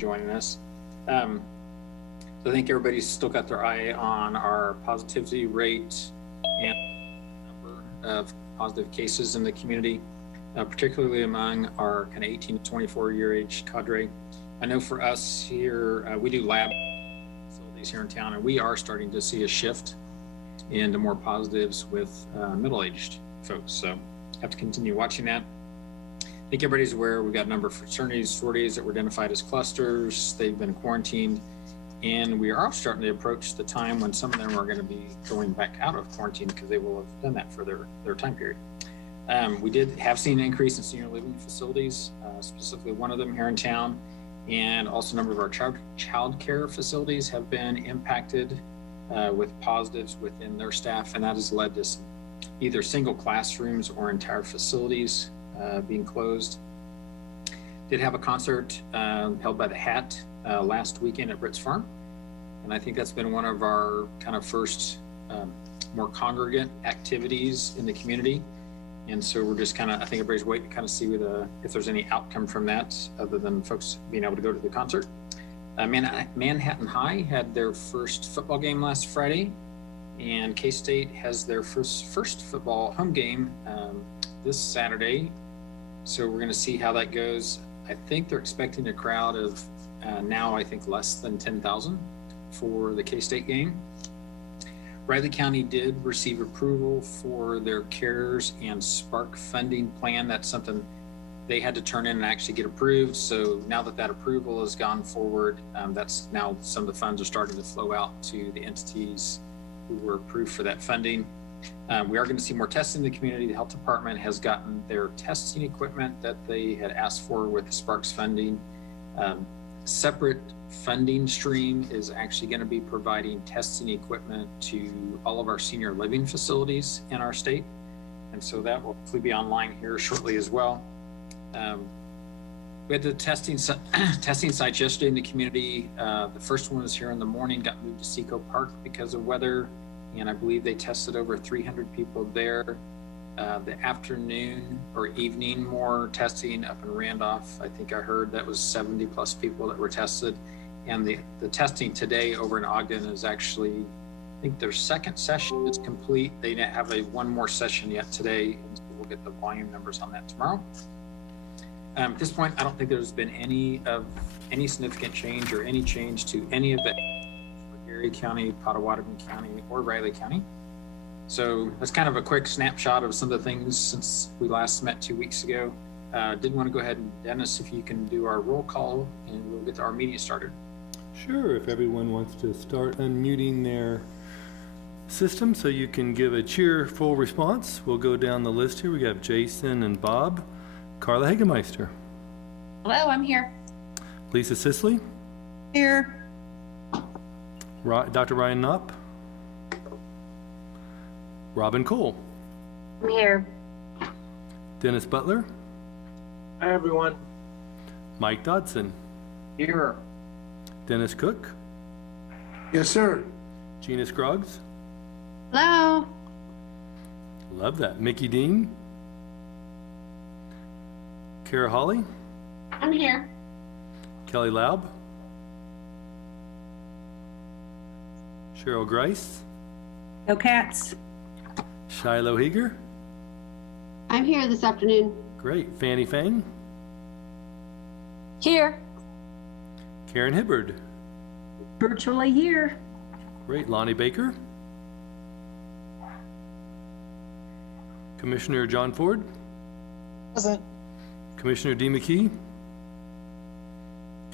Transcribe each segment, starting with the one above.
joining us. So I think everybody's still got their eye on our positivity rate and number of positive cases in the community, particularly among our kind of 18 to 24 year age cadre. I know for us here, we do lab facilities here in town, and we are starting to see a shift into more positives with middle-aged folks. So have to continue watching that. I think everybody's aware we've got a number of fraternities, sororities that were identified as clusters. They've been quarantined, and we are starting to approach the time when some of them are going to be going back out of quarantine because they will have done that for their time period. We did have seen an increase in senior living facilities, specifically one of them here in town, and also a number of our child care facilities have been impacted with positives within their staff, and that has led to some, either single classrooms or entire facilities being closed. Did have a concert held by the Hat last weekend at Britt's Farm, and I think that's been one of our kind of first more congregate activities in the community. And so we're just kind of, I think everybody's waiting to kind of see if there's any outcome from that other than folks being able to go to the concert. Manhattan High had their first football game last Friday, and K-State has their first football home game this Saturday. So we're going to see how that goes. I think they're expecting a crowd of now, I think, less than 10,000 for the K-State game. Riley County did receive approval for their CARES and Spark funding plan. That's something they had to turn in and actually get approved. So now that approval has gone forward, that's now some of the funds are starting to flow out to the entities who were approved for that funding. We are going to see more testing in the community. The health department has gotten their testing equipment that they had asked for with the Sparks funding. Separate funding stream is actually going to be providing testing equipment to all of our senior living facilities in our state. And so that will hopefully be online here shortly as well. We had the testing sites yesterday in the community. The first one was here in the morning, got moved to Seco Park because of weather. And I believe they tested over 300 people there. The afternoon or evening, more testing up in Randolph. I think I heard that was 70 plus people that were tested. And the testing today over in Ogden is actually, I think their second session is complete. They didn't have one more session yet today. And so we'll get the volume numbers on that tomorrow. At this point, I don't think there's been any significant change or any change to any of the Erie County, Pottawatomie County, or Riley County. So that's kind of a quick snapshot of some of the things since we last met 2 weeks ago. Did want to go ahead and, Dennis, if you can do our roll call and we'll get our meeting started. Sure, if everyone wants to start unmuting their system so you can give a cheerful response. We'll go down the list here. We have Jason and Bob. Carla Hagemeister. Hello, I'm here. Lisa Sisley. Here. Dr. Ryan Knopp. Robin Cole. I'm here. Dennis Butler. Hi, everyone. Mike Dodson. Here. Dennis Cook. Yes, sir. Gina Scroggs. Hello. Love that. Mickey Dean. Kara Hawley. I'm here. Kelly Laub. Cheryl Grice. No cats. Shiloh Heeger. I'm here this afternoon. Great. Fanny Fang. Here. Karen Hibbard. Virtually here. Great. Lonnie Baker. Commissioner John Ford. Present. Commissioner Dee McKee.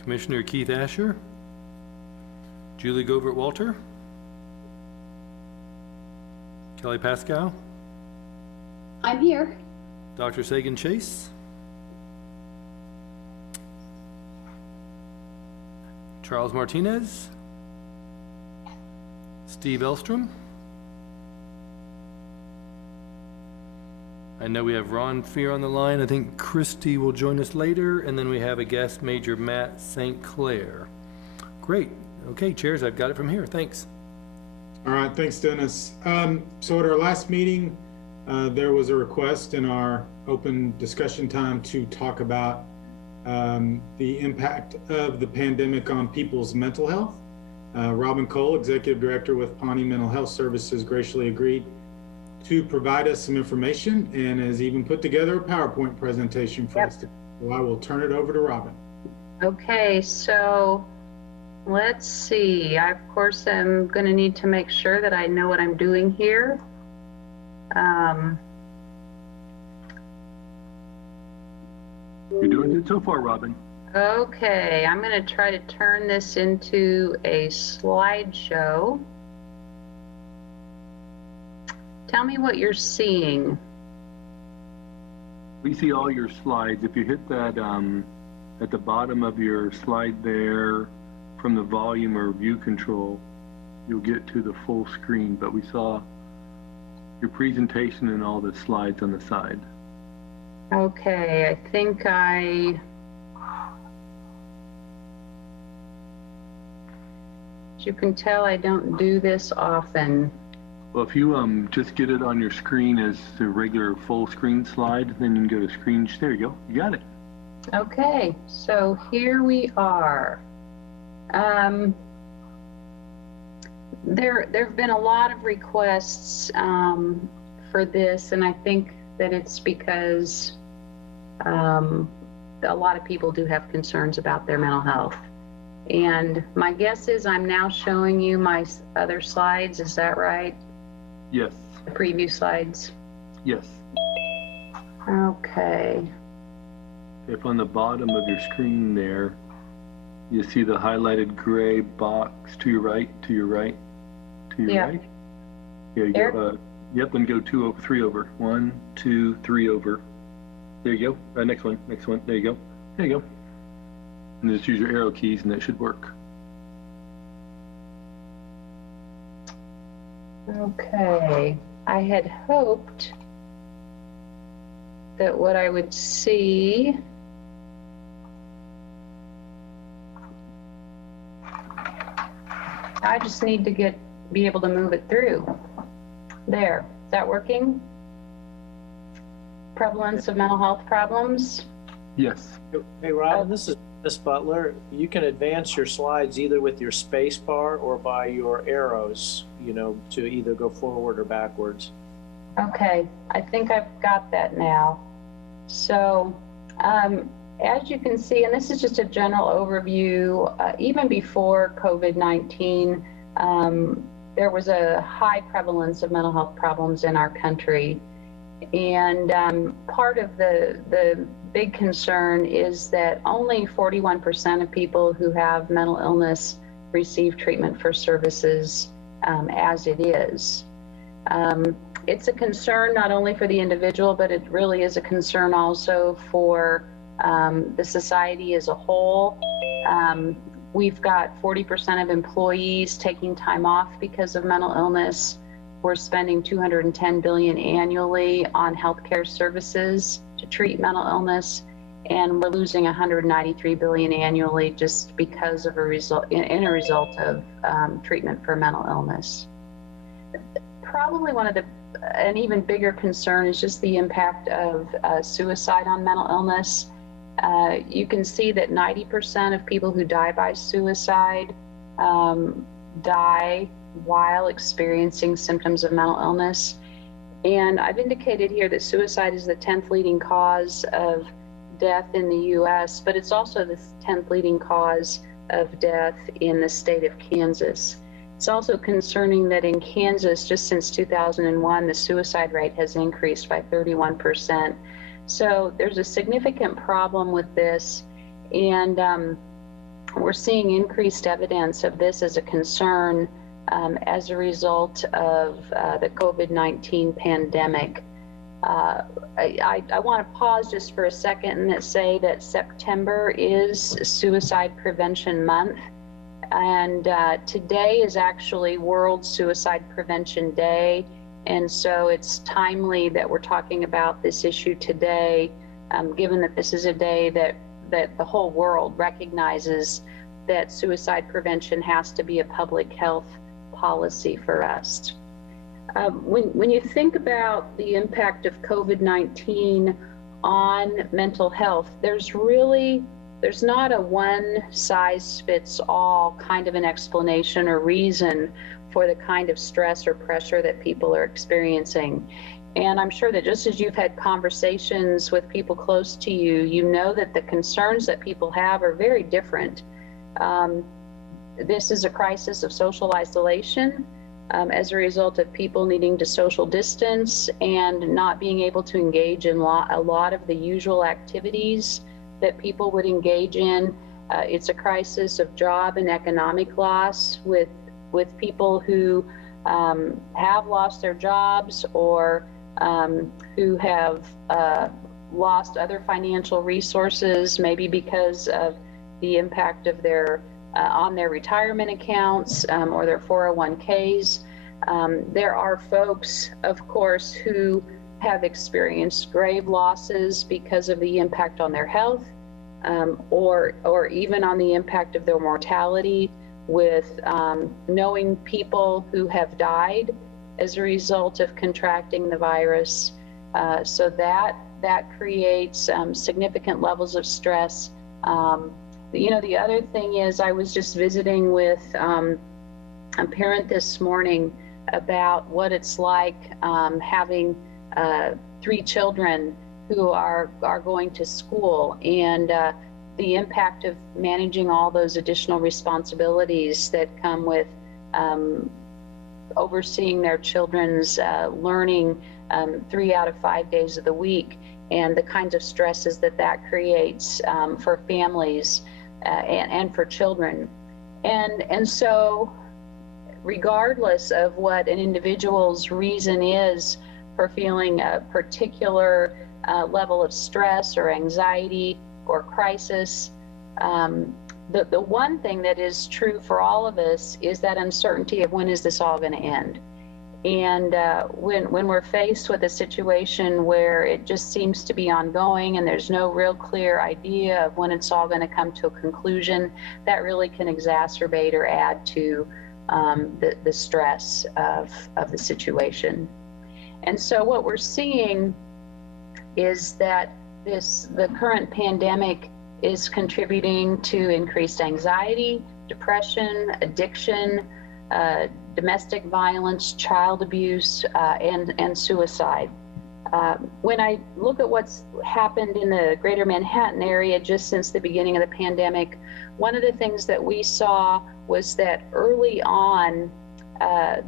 Commissioner Keith Asher. Julie Govert Walter. Kelly Pascal. I'm here. Dr. Sagan Chase. Charles Martinez. Steve Elstrom. I know we have Ron Fear on the line. I think Christy will join us later. And then we have a guest, Major Matt St. Clair. Great. Okay, chairs, I've got it from here. Thanks. All right, thanks, Dennis. So at our last meeting, there was a request in our open discussion time to talk about the impact of the pandemic on people's mental health. Robin Cole, Executive Director with Pawnee Mental Health Services, graciously agreed to provide us some information and has even put together a PowerPoint presentation for us. So I will turn it over to Robin. Okay, so let's see. I, of course, am going to need to make sure that I know what I'm doing here. You're doing good so far, Robin. Okay, I'm going to try to turn this into a slideshow. Tell me what you're seeing. We see all your slides. If you hit that at the bottom of your slide there from the volume or view control, you'll get to the full screen, but we saw your presentation and all the slides on the side. Okay, I think as you can tell, I don't do this often. Well, if you just get it on your screen as the regular full screen slide, then you can go to screen. There you go. You got it. Okay, so here we are. There have been a lot of requests for this, and I think that it's because a lot of people do have concerns about their mental health. And my guess is I'm now showing you my other slides. Is that right? Yes. The preview slides? Yes. Okay. If on the bottom of your screen there, you see the highlighted gray box to your right, to your right, to your right. Yeah, you go, yep, and go 3 over. 1, 2, 3 over. There you go. Next one. There you go. There you go. And just use your arrow keys and that should work. Okay. I had hoped that what I would see I just need to be able to move it through. There. Is that working? Prevalence of mental health problems? Yes. Hey, Robin, this is Miss Butler. You can advance your slides either with your space bar or by your arrows, to either go forward or backwards. Okay, I think I've got that now. So, as you can see, and this is just a general overview, even before COVID-19, there was a high prevalence of mental health problems in our country. And part of the big concern is that only 41% of people who have mental illness receive treatment for services as it is. It's a concern not only for the individual, but it really is a concern also for the society as a whole. We've got 40% of employees taking time off because of mental illness. We're spending $210 billion annually on healthcare services to treat mental illness, and we're losing $193 billion annually just because of a result of treatment for mental illness. Probably an even bigger concern is just the impact of suicide on mental illness. You can see that 90% of people who die by suicide die while experiencing symptoms of mental illness. And I've indicated here that suicide is the 10th leading cause of death in the U.S., but it's also the 10th leading cause of death in the state of Kansas. It's also concerning that in Kansas, just since 2001, the suicide rate has increased by 31%. So there's a significant problem with this, and we're seeing increased evidence of this as a concern as a result of the COVID-19 pandemic. I want to pause just for a second and say that September is Suicide Prevention Month, and today is actually World Suicide Prevention Day, and so it's timely that we're talking about this issue today, given that this is a day that the whole world recognizes that suicide prevention has to be a public health policy for us. When you think about the impact of COVID-19 on mental health, there's really there's not a one-size-fits-all kind of an explanation or reason for the kind of stress or pressure that people are experiencing. And I'm sure that just as you've had conversations with people close to you, you know that the concerns that people have are very different. This is a crisis of social isolation as a result of people needing to social distance and not being able to engage in a lot of the usual activities that people would engage in. It's a crisis of job and economic loss with people who have lost their jobs or who have lost other financial resources, maybe because of the impact of their on their retirement accounts or their 401ks. There are folks, of course, who have experienced grave losses because of the impact on their health or even on the impact of their mortality, with knowing people who have died as a result of contracting the virus. So that creates significant levels of stress. The other thing is, I was just visiting with a parent this morning about what it's like having 3 children who are going to school, and the impact of managing all those additional responsibilities that come with overseeing their children's learning 3 out of 5 days of the week, and the kinds of stresses that creates for families and for children. And so regardless of what an individual's reason is for feeling a particular level of stress or anxiety or crisis, the one thing that is true for all of us is that uncertainty of when is this all going to end. And when we're faced with a situation where it just seems to be ongoing and there's no real clear idea of when it's all going to come to a conclusion, that really can exacerbate or add to the stress of the situation. And so what we're seeing is that the current pandemic is contributing to increased anxiety, depression, addiction, domestic violence, child abuse, and suicide. When I look at what's happened in the greater Manhattan area just since the beginning of the pandemic, one of the things that we saw was that early on,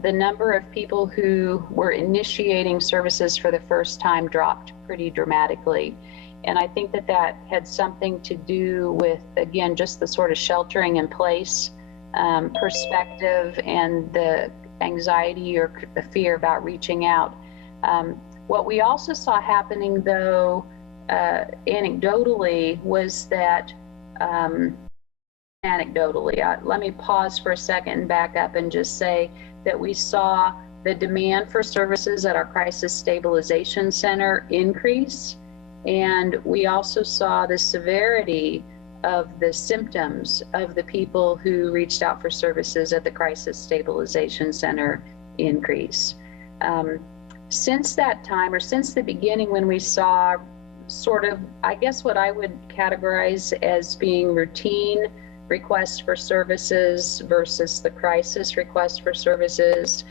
the number of people who were initiating services for the first time dropped pretty dramatically. And I think that had something to do with, again, just the sort of sheltering in place perspective and the anxiety or the fear about reaching out. What we also saw happening, though, anecdotally, was that let me pause for a second and back up and just say that we saw the demand for services at our Crisis Stabilization Center increase, and we also saw the severity of the symptoms of the people who reached out for services at the Crisis Stabilization Center increase. Since that time, or since the beginning, when we saw sort of, I guess what I would categorize as being routine requests for services versus the crisis requests for services,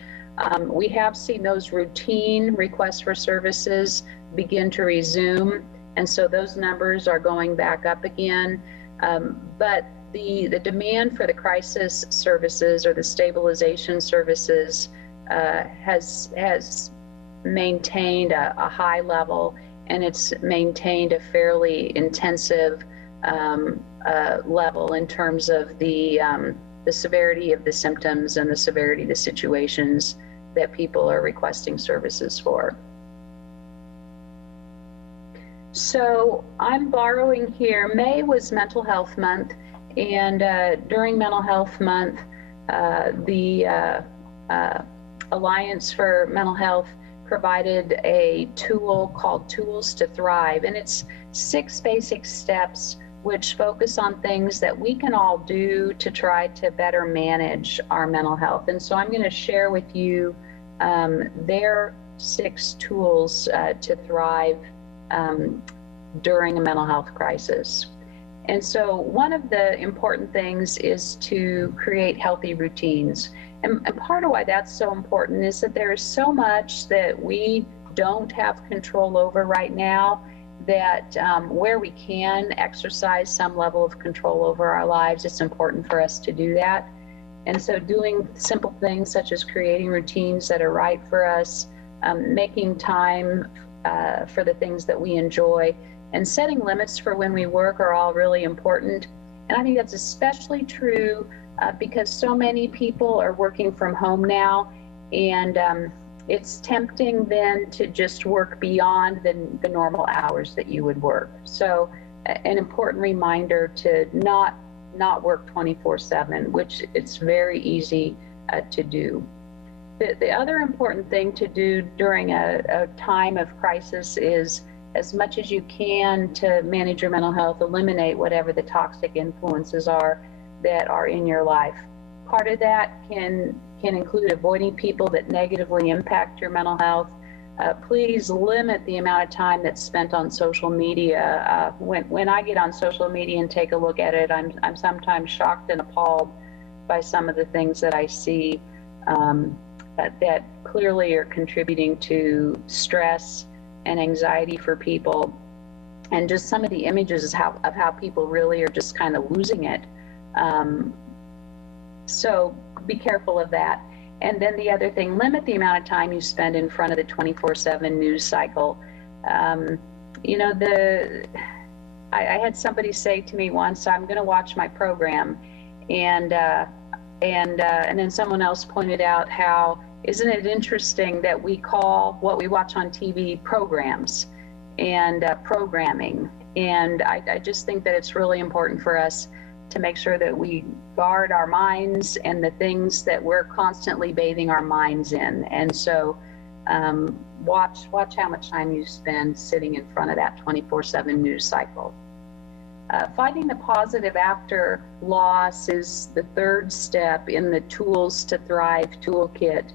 we have seen those routine requests for services begin to resume, and so those numbers are going back up again. But the demand for the crisis services or the stabilization services has maintained a high level, and it's maintained a fairly intensive level in terms of the severity of the symptoms and the severity of the situations that people are requesting services for. So I'm borrowing here, May was Mental Health Month, and during Mental Health Month, the Alliance for Mental Health provided a tool called Tools to Thrive, and it's 6 basic steps which focus on things that we can all do to try to better manage our mental health. And so I'm going to share with you their 6 tools to thrive during a mental health crisis. And so one of the important things is to create healthy routines. And part of why that's so important is that there is so much that we don't have control over right now, that where we can exercise some level of control over our lives, it's important for us to do that. And so doing simple things such as creating routines that are right for us, making time for the things that we enjoy, and setting limits for when we work are all really important. And I think that's especially true because so many people are working from home now, and it's tempting then to just work beyond the normal hours that you would work. So an important reminder to not work 24/7, which it's very easy to do. The other important thing to do during a time of crisis is, as much as you can to manage your mental health, eliminate whatever the toxic influences are that are in your life. Part of that can include avoiding people that negatively impact your mental health. Please limit the amount of time that's spent on social media. When I get on social media and take a look at it, I'm sometimes shocked and appalled by some of the things that I see that clearly are contributing to stress and anxiety for people, and just some of the images of how people really are just kind of losing it. So be careful of that. And then the other thing, limit the amount of time you spend in front of the 24/7 news cycle. You know, I had somebody say to me once, "I'm going to watch my program," and then someone else pointed out how, isn't it interesting that we call what we watch on TV programs and programming? And I just think that it's really important for us to make sure that we guard our minds and the things that we're constantly bathing our minds in. And so watch how much time you spend sitting in front of that 24/7 news cycle. Finding the positive after loss is the third step in the Tools to Thrive toolkit.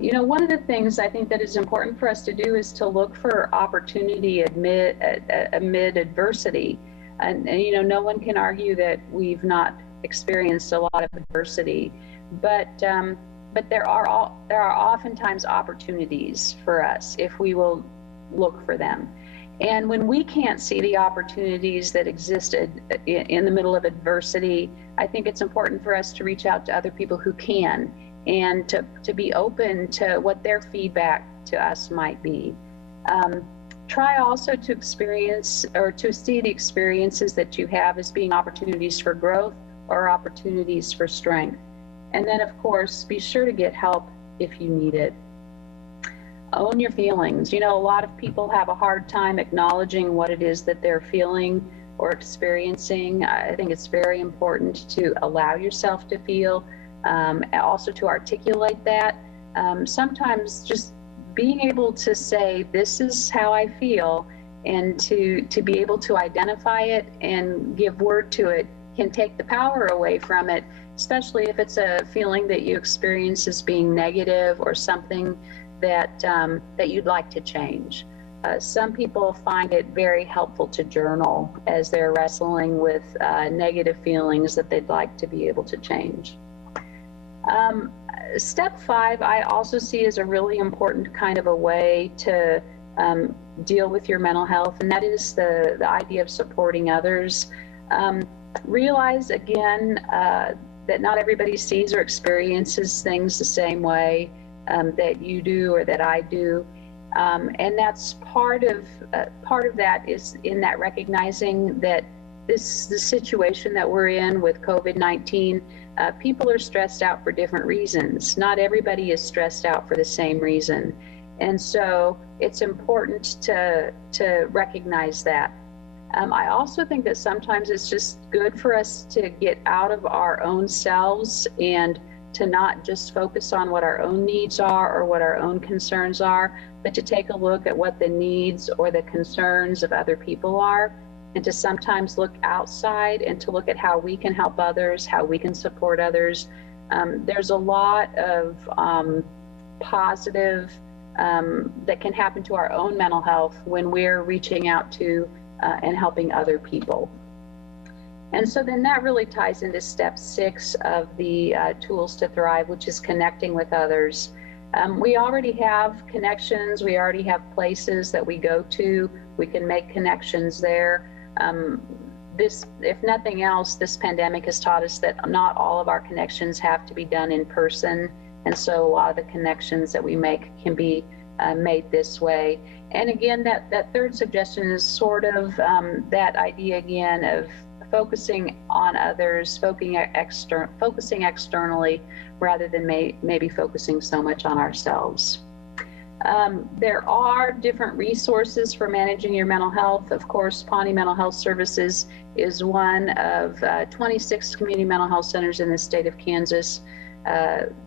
You know, one of the things I think that is important for us to do is to look for opportunity amid adversity. And you know, no one can argue that we've not experienced a lot of adversity, but there are oftentimes opportunities for us if we will look for them. And when we can't see the opportunities that exist in the middle of adversity, I think it's important for us to reach out to other people who can, and to be open to what their feedback to us might be. Try also to experience or to see the experiences that you have as being opportunities for growth or opportunities for strength. And then, of course, be sure to get help if you need it. Own your feelings. You know, a lot of people have a hard time acknowledging what it is that they're feeling or experiencing. I think it's very important to allow yourself to feel, also to articulate that. Sometimes just being able to say, this is how I feel, and to be able to identify it and give word to it can take the power away from it, especially if it's a feeling that you experience as being negative or something that you'd like to change. Some people find it very helpful to journal as they're wrestling with negative feelings that they'd like to be able to change. Step 5, I also see as a really important kind of a way to deal with your mental health, and that is the idea of supporting others. Realize again that not everybody sees or experiences things the same way that you do or that I do, and that's part of that is in that recognizing that the situation that we're in with COVID-19. People are stressed out for different reasons. Not everybody is stressed out for the same reason. And so it's important to recognize that. I also think that sometimes it's just good for us to get out of our own selves and to not just focus on what our own needs are or what our own concerns are, but to take a look at what the needs or the concerns of other people are, and to sometimes look outside and to look at how we can help others, how we can support others. There's a lot of positive that can happen to our own mental health when we're reaching out to and helping other people. And so then that really ties into step 6 of the Tools to Thrive, which is connecting with others. We already have connections. We already have places that we go to. We can make connections there. If nothing else, this pandemic has taught us that not all of our connections have to be done in person. And so a lot of the connections that we make can be made this way. And again, that third suggestion is sort of that idea again of focusing on others, focusing externally rather than maybe focusing so much on ourselves. There are different resources for managing your mental health. Of course, Pawnee Mental Health Services is one of 26 community mental health centers in the state of Kansas.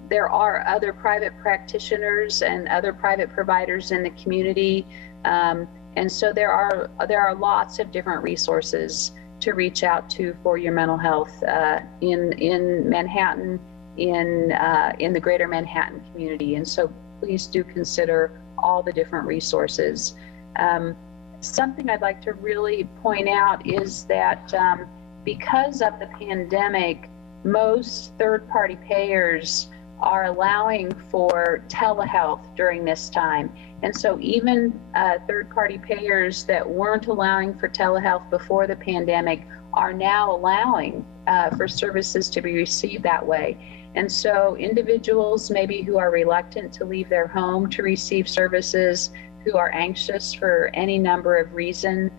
There are other private practitioners and other private providers in the community. And so there are lots of different resources to reach out to for your mental health in Manhattan, in the greater Manhattan community. And so please do consider all the different resources. Something I'd like to really point out is that because of the pandemic, most third-party payers are allowing for telehealth during this time. And so even third-party payers that weren't allowing for telehealth before the pandemic are now allowing for services to be received that way. And so individuals maybe who are reluctant to leave their home to receive services, who are anxious for any number of reasons,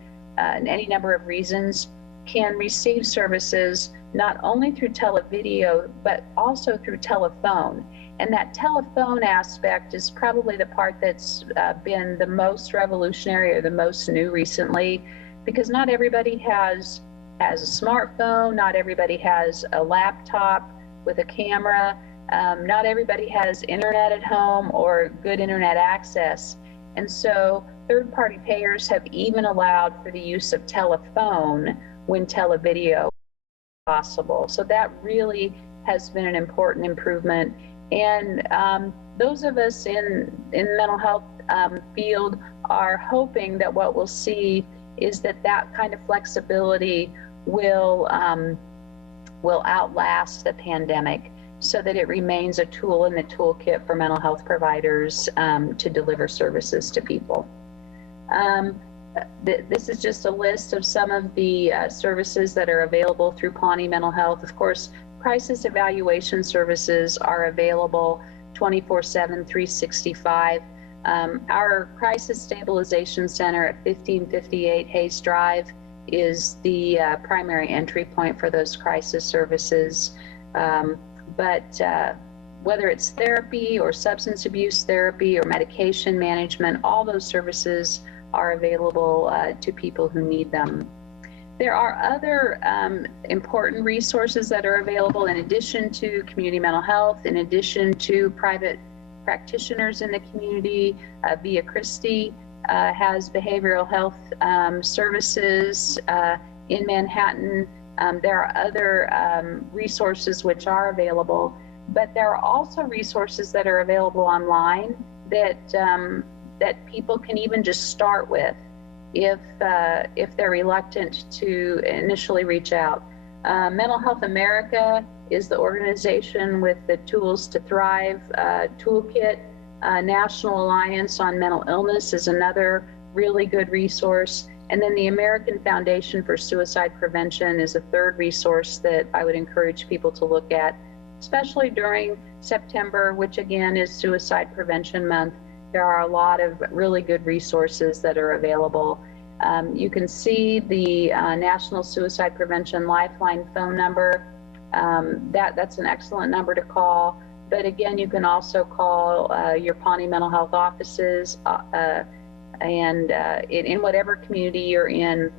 can receive services not only through televideo, but also through telephone. And that telephone aspect is probably the part that's been the most revolutionary or the most new recently, because not everybody has a smartphone, not everybody has a laptop with a camera, not everybody has internet at home or good internet access. And so third-party payers have even allowed for the use of telephone when televideo is possible. So that really has been an important improvement. And those of us in the mental health field are hoping that what we'll see is that kind of flexibility will outlast the pandemic, so that it remains a tool in the toolkit for mental health providers to deliver services to people. This is just a list of some of the services that are available through Pawnee Mental Health. Of course, crisis evaluation services are available 24/7, 365. Our Crisis Stabilization Center at 1558 Hayes Drive is the primary entry point for those crisis services. But whether it's therapy or substance abuse therapy or medication management, all those services are available to people who need them. There are other important resources that are available in addition to community mental health, in addition to private practitioners in the community. Via Christi has behavioral health services in Manhattan. There are other resources which are available, but there are also resources that are available online that people can even just start with if they're reluctant to initially reach out. Mental Health America is the organization with the Tools to Thrive toolkit. National Alliance on Mental Illness is another really good resource. And then the American Foundation for Suicide Prevention is a third resource that I would encourage people to look at, especially during September, which again is Suicide Prevention Month. There are a lot of really good resources that are available. You can see the National Suicide Prevention Lifeline phone number. That's an excellent number to call. But again, you can also call your Pawnee Mental Health offices and in whatever community you're in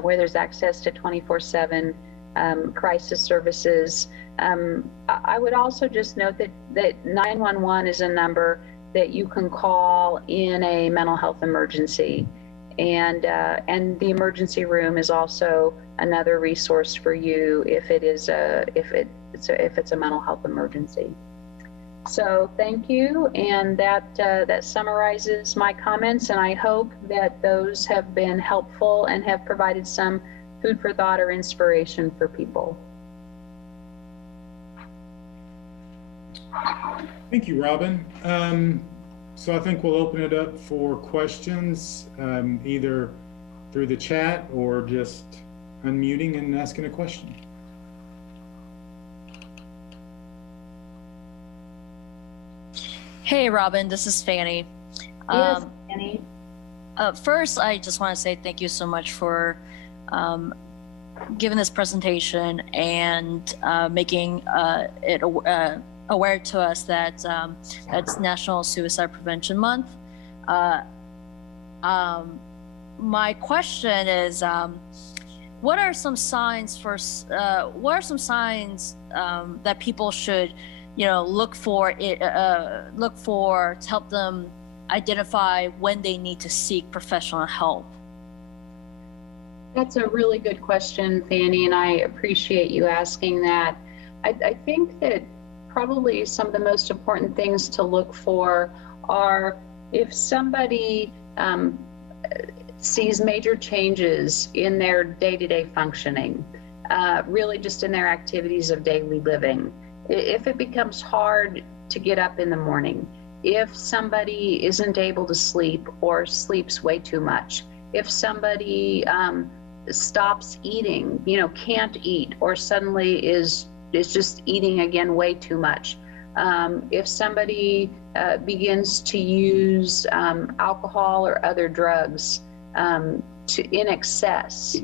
where there's access to 24/7 crisis services. I would also just note that 911 is a number that you can call in a mental health emergency. And the emergency room is also another resource for you if it's a mental health emergency. So thank you, and that summarizes my comments, and I hope that those have been helpful and have provided some food for thought or inspiration for people. Thank you, Robin. So I think we'll open it up for questions, either through the chat or just unmuting and asking a question. Hey, Robin, this is Fanny. Yes, Annie. First, I just want to say thank you so much for giving this presentation and making it aware to us that it's National Suicide Prevention Month. My question is, what are some signs that people should, look for to help them identify when they need to seek professional help? That's a really good question, Fanny, and I appreciate you asking that. I think that probably some of the most important things to look for are if somebody sees major changes in their day-to-day functioning, really just in their activities of daily living. If it becomes hard to get up in the morning, if somebody isn't able to sleep or sleeps way too much, if somebody stops eating, can't eat, or suddenly is just eating again way too much. If somebody begins to use alcohol or other drugs in excess,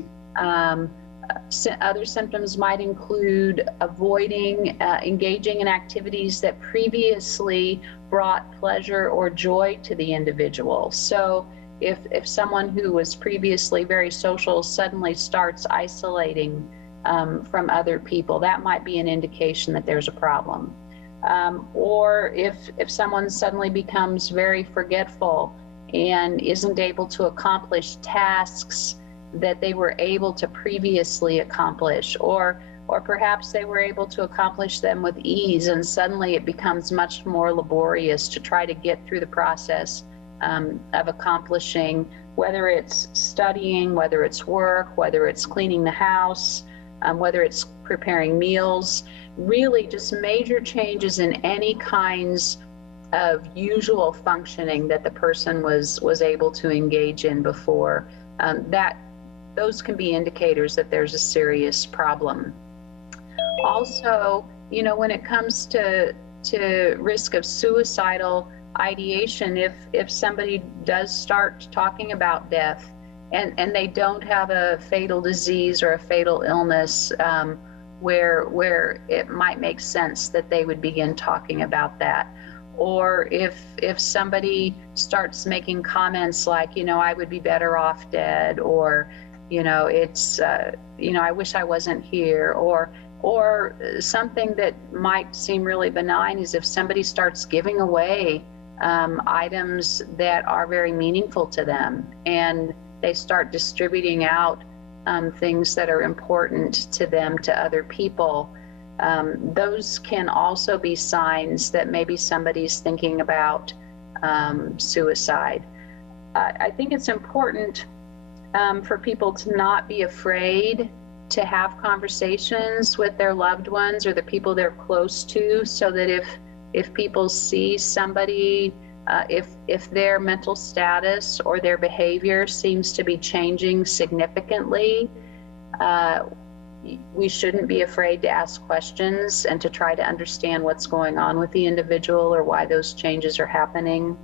other symptoms might include avoiding engaging in activities that previously brought pleasure or joy to the individual. So if someone who was previously very social suddenly starts isolating from other people, that might be an indication that there's a problem. Or if someone suddenly becomes very forgetful and isn't able to accomplish tasks that they were able to previously accomplish, or perhaps they were able to accomplish them with ease and suddenly it becomes much more laborious to try to get through the process of accomplishing, whether it's studying, whether it's work, whether it's cleaning the house, whether it's preparing meals, really just major changes in any kinds of usual functioning that the person was able to engage in before. Those can be indicators that there's a serious problem. Also, when it comes to risk of suicidal ideation, if somebody does start talking about death and they don't have a fatal disease or a fatal illness, where it might make sense that they would begin talking about that. Or if somebody starts making comments like, I would be better off dead, or, it's, I wish I wasn't here, or something that might seem really benign is if somebody starts giving away items that are very meaningful to them, and they start distributing out things that are important to them to other people. Those can also be signs that maybe somebody's thinking about suicide. I think it's important for people to not be afraid to have conversations with their loved ones or the people they're close to, so that if people see somebody, if their mental status or their behavior seems to be changing significantly, we shouldn't be afraid to ask questions and to try to understand what's going on with the individual or why those changes are happening.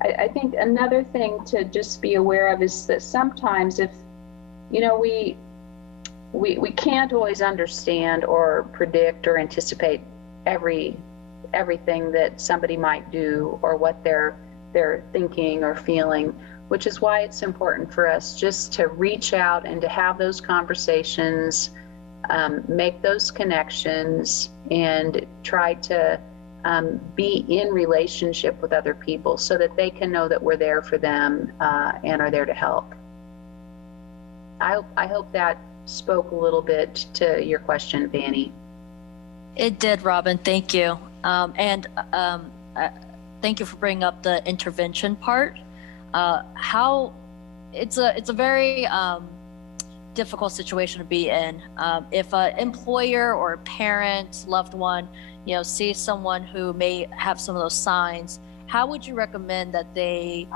I think another thing to just be aware of is that sometimes if, we can't always understand or predict or anticipate everything that somebody might do or what they're thinking or feeling, which is why it's important for us just to reach out and to have those conversations, make those connections, and try to be in relationship with other people so that they can know that we're there for them and are there to help. I hope that spoke a little bit to your question, Fanny. It did, Robin. Thank you. And thank you for bringing up the intervention part. How it's a very difficult situation to be in. If an employer or a parent, loved one, sees someone who may have some of those signs, how would you recommend that they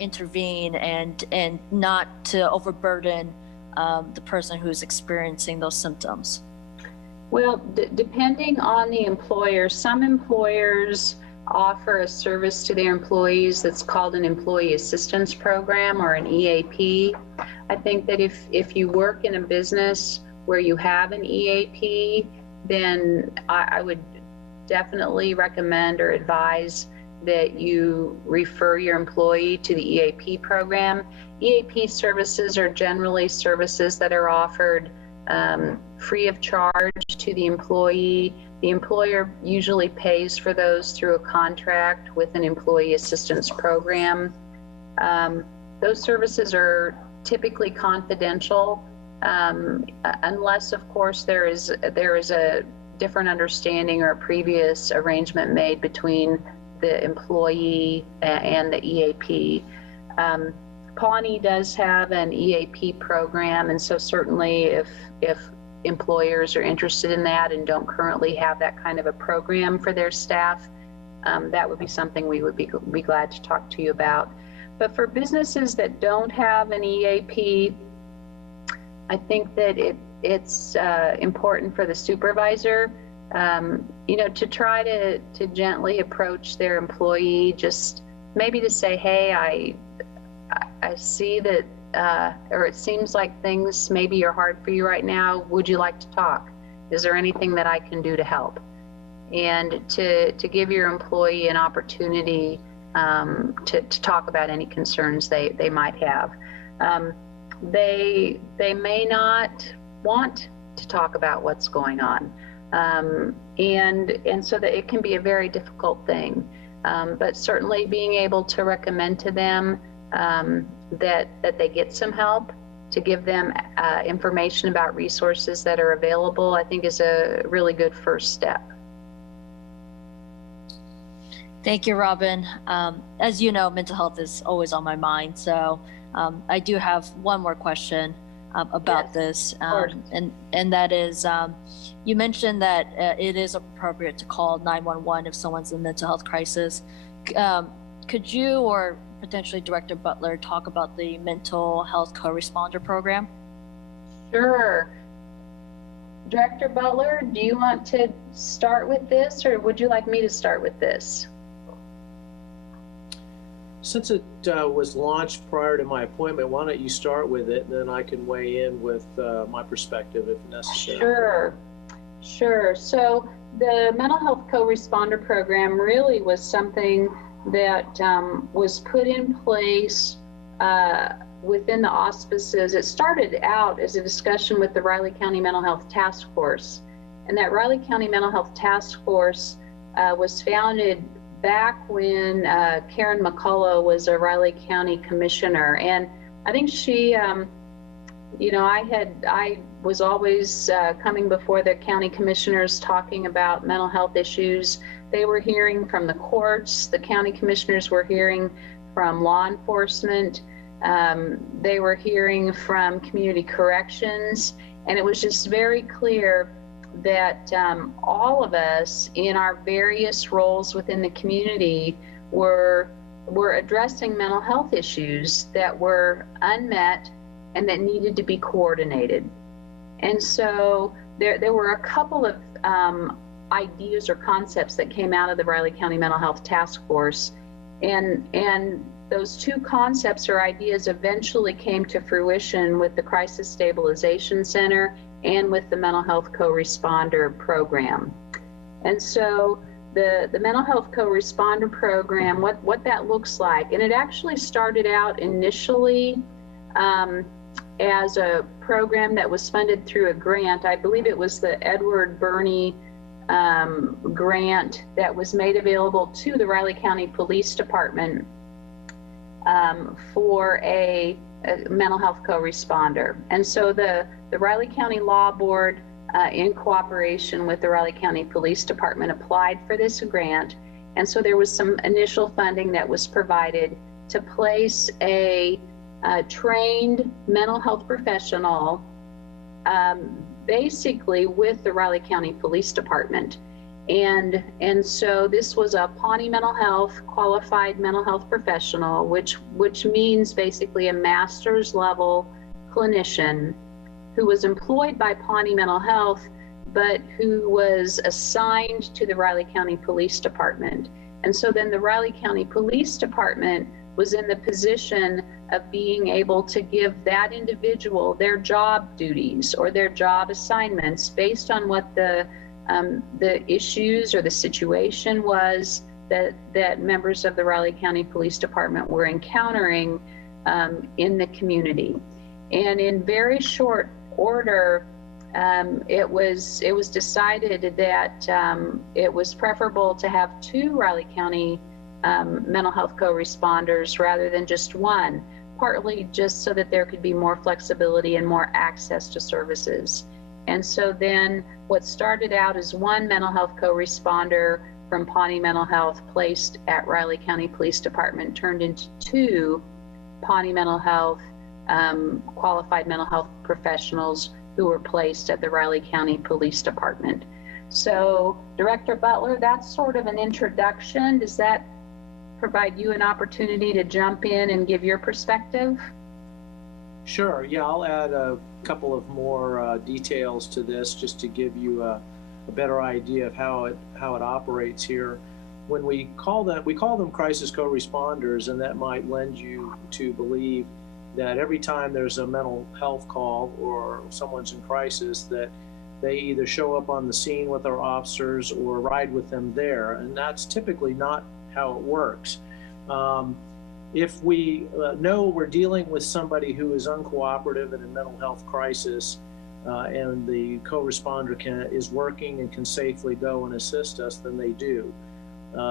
intervene and not to overburden the person who's experiencing those symptoms? Well, depending on the employer, some employers offer a service to their employees that's called an employee assistance program or an EAP. I think that if you work in a business where you have an EAP, then I would definitely recommend or advise that you refer your employee to the EAP program. EAP services are generally services that are offered free of charge to the employee. The employer usually pays for those through a contract with an employee assistance program. Those services are typically confidential, unless, of course, there is a different understanding or a previous arrangement made between the employee and the EAP. Pawnee does have an EAP program, and so certainly if employers are interested in that and don't currently have that kind of a program for their staff, that would be something we would be glad to talk to you about. But for businesses that don't have an EAP, I think that it's important for the supervisor, to try to gently approach their employee, just maybe to say, hey, I see that, or it seems like things maybe are hard for you right now. Would you like to talk? Is there anything that I can do to help? And to give your employee an opportunity to talk about any concerns they might have. They may not want to talk about what's going on. And so that it can be a very difficult thing. But certainly being able to recommend to them that they get some help, to give them information about resources that are available, I think is a really good first step. Thank you, Robin. As you know, mental health is always on my mind. So I do have one more question about this. And that is, you mentioned that it is appropriate to call 911 if someone's in a mental health crisis. Could you or potentially Director Butler talk about the mental health co-responder program? Sure. Director Butler, do you want to start with this, or would you like me to start with this? Since it was launched prior to my appointment, why don't you start with it, and then I can weigh in with my perspective if necessary. Sure. So the mental health co-responder program really was something that was put in place within the auspices. It started out as a discussion with the Riley County Mental Health Task Force. And that Riley County Mental Health Task Force was founded back when Karen McCullough was a Riley County commissioner. And I think she, I was always coming before the county commissioners talking about mental health issues. They were hearing from the courts, the county commissioners were hearing from law enforcement, they were hearing from community corrections, and it was just very clear that all of us in our various roles within the community were addressing mental health issues that were unmet and that needed to be coordinated. And so there were a couple of ideas or concepts that came out of the Riley County Mental Health Task Force. And those two concepts or ideas eventually came to fruition with the Crisis Stabilization Center and with the Mental Health Co-Responder program. And so the Mental Health Co-Responder program, what that looks like, and it actually started out initially as a program that was funded through a grant. I believe it was the Edward Burney grant that was made available to the Riley County Police Department for a mental health co-responder. And so the Riley County Law Board, in cooperation with the Riley County Police Department, applied for this grant. And so there was some initial funding that was provided to place a trained mental health professional, basically with the Riley County Police Department. And so this was a Pawnee Mental Health qualified mental health professional, which means basically a master's level clinician who was employed by Pawnee Mental Health, but who was assigned to the Riley County Police Department. And so then the Riley County Police Department was in the position of being able to give that individual their job duties or their job assignments based on what the issues or the situation was that members of the Riley County Police Department were encountering in the community. And in very short order, it was decided that it was preferable to have 2 Riley County mental health co-responders rather than just 1, partly just so that there could be more flexibility and more access to services. And so then what started out as 1 mental health co-responder from Pawnee Mental Health placed at Riley County Police Department turned into 2 Pawnee Mental Health qualified mental health professionals who were placed at the Riley County Police Department. So Director Butler, that's sort of an introduction. Does that provide you an opportunity to jump in and give your perspective? Sure. Yeah, I'll add a couple of more details to this just to give you a better idea of how it operates here. When we call them crisis co-responders, and that might lend you to believe that every time there's a mental health call or someone's in crisis, that they either show up on the scene with our officers or ride with them there, and that's typically not how it works. If we know we're dealing with somebody who is uncooperative in a mental health crisis, and the co-responder is working and can safely go and assist us, then they do.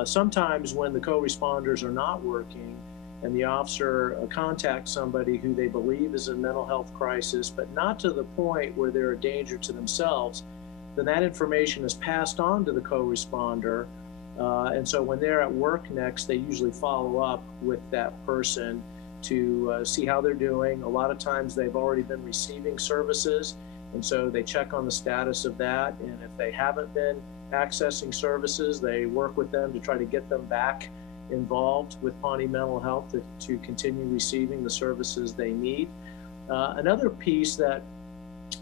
Sometimes when the co-responders are not working and the officer contacts somebody who they believe is in a mental health crisis, but not to the point where they're a danger to themselves, then that information is passed on to the co-responder. And so when they're at work next, they usually follow up with that person to see how they're doing. A lot of times they've already been receiving services, and so they check on the status of that. And if they haven't been accessing services, they work with them to try to get them back involved with Pawnee Mental Health to continue receiving the services they need. Another piece that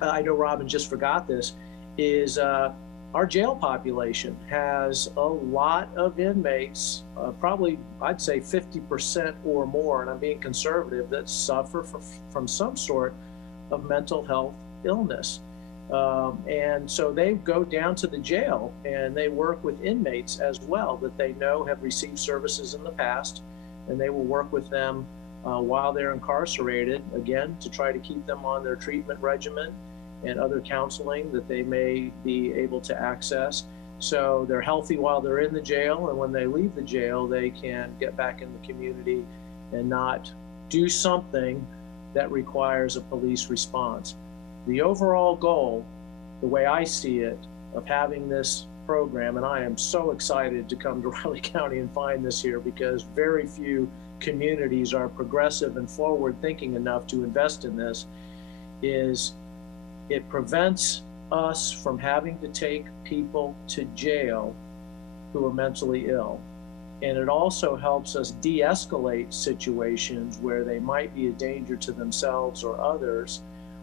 I know Robin just forgot this is our jail population has a lot of inmates, probably I'd say 50% or more, and I'm being conservative, that suffer from some sort of mental health illness. And so they go down to the jail and they work with inmates as well that they know have received services in the past, and they will work with them while they're incarcerated, again, to try to keep them on their treatment regimen and other counseling that they may be able to access. So they're healthy while they're in the jail, and when they leave the jail, they can get back in the community and not do something that requires a police response. The overall goal, the way I see it, of having this program, and I am so excited to come to Riley County and find this here because very few communities are progressive and forward thinking enough to invest in this, is it prevents us from having to take people to jail who are mentally ill. And it also helps us de-escalate situations where they might be a danger to themselves or others,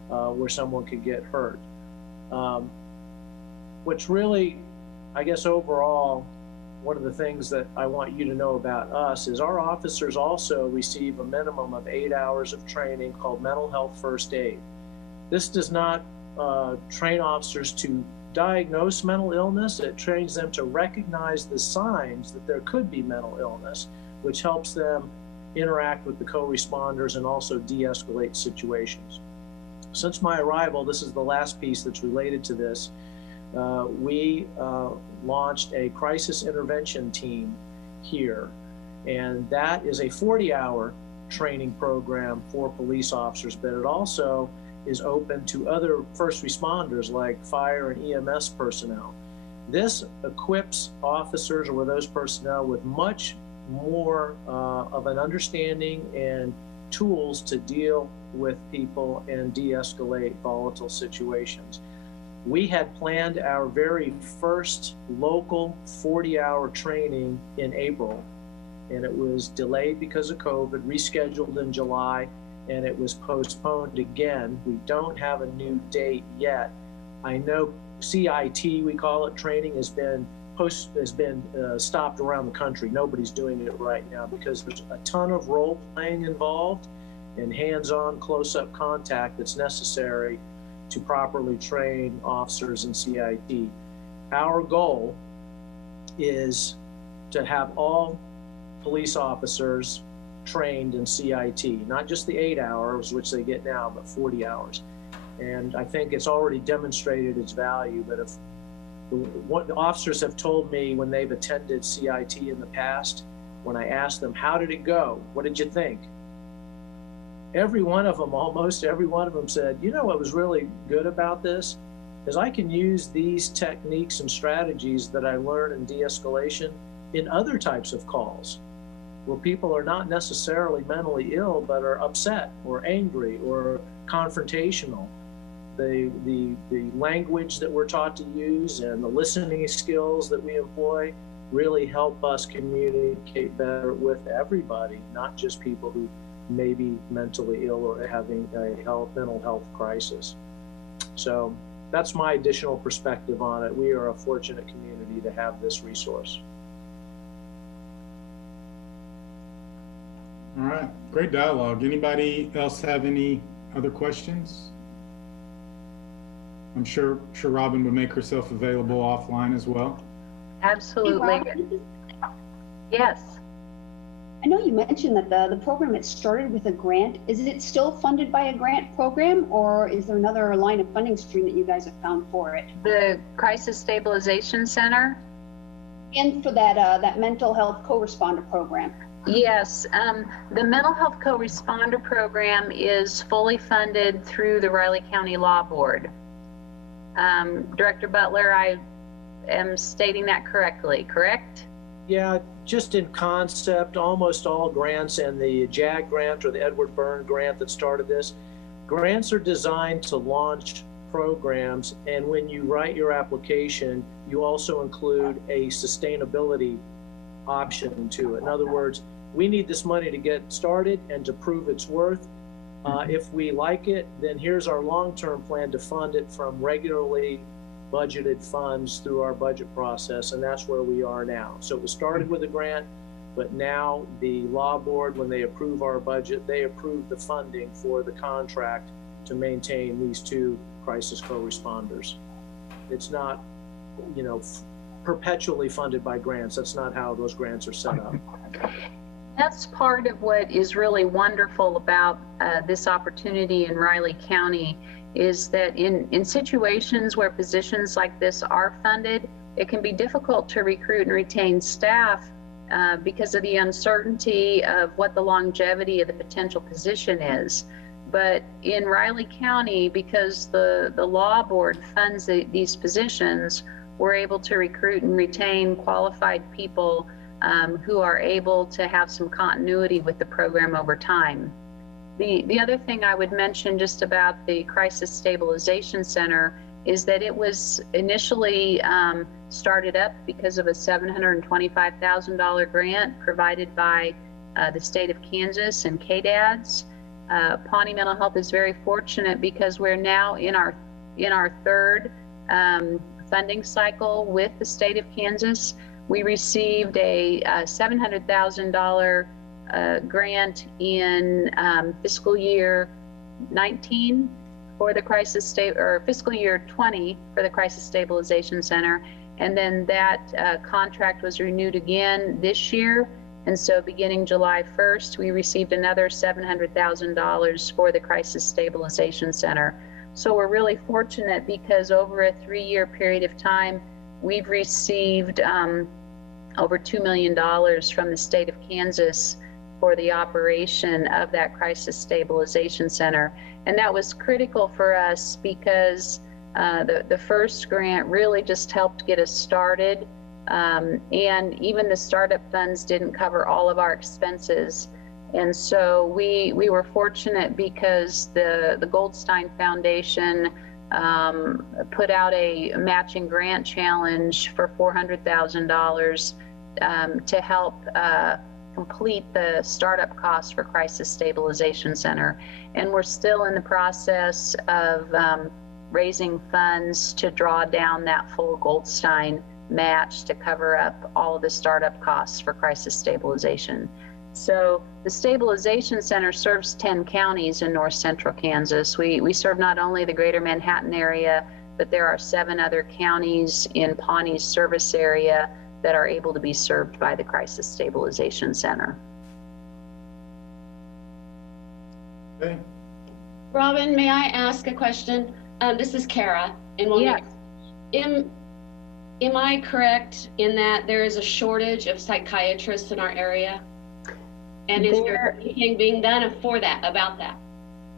where someone could get hurt. Which really, I guess overall, one of the things that I want you to know about us is our officers also receive a minimum of 8 hours of training called mental health first aid. This does not train officers to diagnose mental illness. It trains them to recognize the signs that there could be mental illness, which helps them interact with the co-responders and also de-escalate situations. Since my arrival, this is the last piece that's related to this, we launched a crisis intervention team here, and that is a 40-hour training program for police officers, but it also is open to other first responders like fire and EMS personnel. This equips officers or those personnel with much more of an understanding and tools to deal with people and de-escalate volatile situations. We had planned our very first local 40-hour training in April, and it was delayed because of COVID, rescheduled in July, and it was postponed again. We don't have a new date yet. I know CIT, we call it, training has been stopped around the country. Nobody's doing it right now because there's a ton of role playing involved and hands-on close-up contact that's necessary to properly train officers in CIT. Our goal is to have all police officers trained in CIT, not just the 8 hours, which they get now, but 40 hours. And I think it's already demonstrated its value, but if what the officers have told me when they've attended CIT in the past, when I asked them, how did it go? What did you think? Every one of them, almost every one of them said, you know what was really good about this is I can use these techniques and strategies that I learned in de-escalation in other types of calls where people are not necessarily mentally ill, but are upset or angry or confrontational. The language that we're taught to use and the listening skills that we employ really help us communicate better with everybody, not just people who may be mentally ill or having a mental health crisis. So that's my additional perspective on it. We are a fortunate community to have this resource. All right, great dialogue. Anybody else have any other questions? I'm sure Robin would make herself available offline as well. Absolutely. Yes. I know you mentioned that the program had started with a grant. Is it still funded by a grant program, or is there another line of funding stream that you guys have found for it? The Crisis Stabilization Center? And for that mental health co-responder program? Yes, the Mental Health Co-Responder program is fully funded through the Riley County Law Board. Director Butler, I am stating that correctly, correct? Yeah, just in concept, almost all grants, and the JAG grant or the Edward Byrne grant that started this, grants are designed to launch programs, and when you write your application, you also include a sustainability option to it. In other words, we need this money to get started and to prove its worth. If we like it, then here's our long-term plan to fund it from regularly budgeted funds through our budget process, and that's where we are now. So it was started with a grant, but now the law board, when they approve our budget, they approve the funding for the contract to maintain these two crisis co-responders. It's not, perpetually funded by grants. That's not how those grants are set up. That's part of what is really wonderful about this opportunity in Riley County is that in situations where positions like this are funded, it can be difficult to recruit and retain staff because of the uncertainty of what the longevity of the potential position is. But in Riley County, because the law board funds these positions, we're able to recruit and retain qualified people who are able to have some continuity with the program over time. The other thing I would mention just about the Crisis Stabilization Center is that it was initially started up because of a $725,000 grant provided by the state of Kansas and KDADS. Pawnee Mental Health is very fortunate because we're now in our third funding cycle with the state of Kansas. We received a $700,000 grant in fiscal year 19 for the fiscal year 20 for the Crisis Stabilization Center. And then that contract was renewed again this year. And so beginning July 1st, we received another $700,000 for the Crisis Stabilization Center. So we're really fortunate because over a 3-year period of time, we've received over $2 million from the state of Kansas for the operation of that Crisis Stabilization Center. And that was critical for us because the first grant really just helped get us started. And even the startup funds didn't cover all of our expenses. And so we were fortunate because the Goldstein Foundation put out a matching grant challenge for $400,000 to help complete the startup costs for Crisis Stabilization Center. And we're still in the process of raising funds to draw down that full Goldstein match to cover up all of the startup costs for Crisis Stabilization. So the Stabilization Center serves 10 counties in north central Kansas. We serve not only the greater Manhattan area, but there are 7 other counties in Pawnee's service area that are able to be served by the Crisis Stabilization Center. Okay. Robin, may I ask a question? This is Kara in Wilmington. Yes. Am I correct in that there is a shortage of psychiatrists in our area? And is there anything being done about that?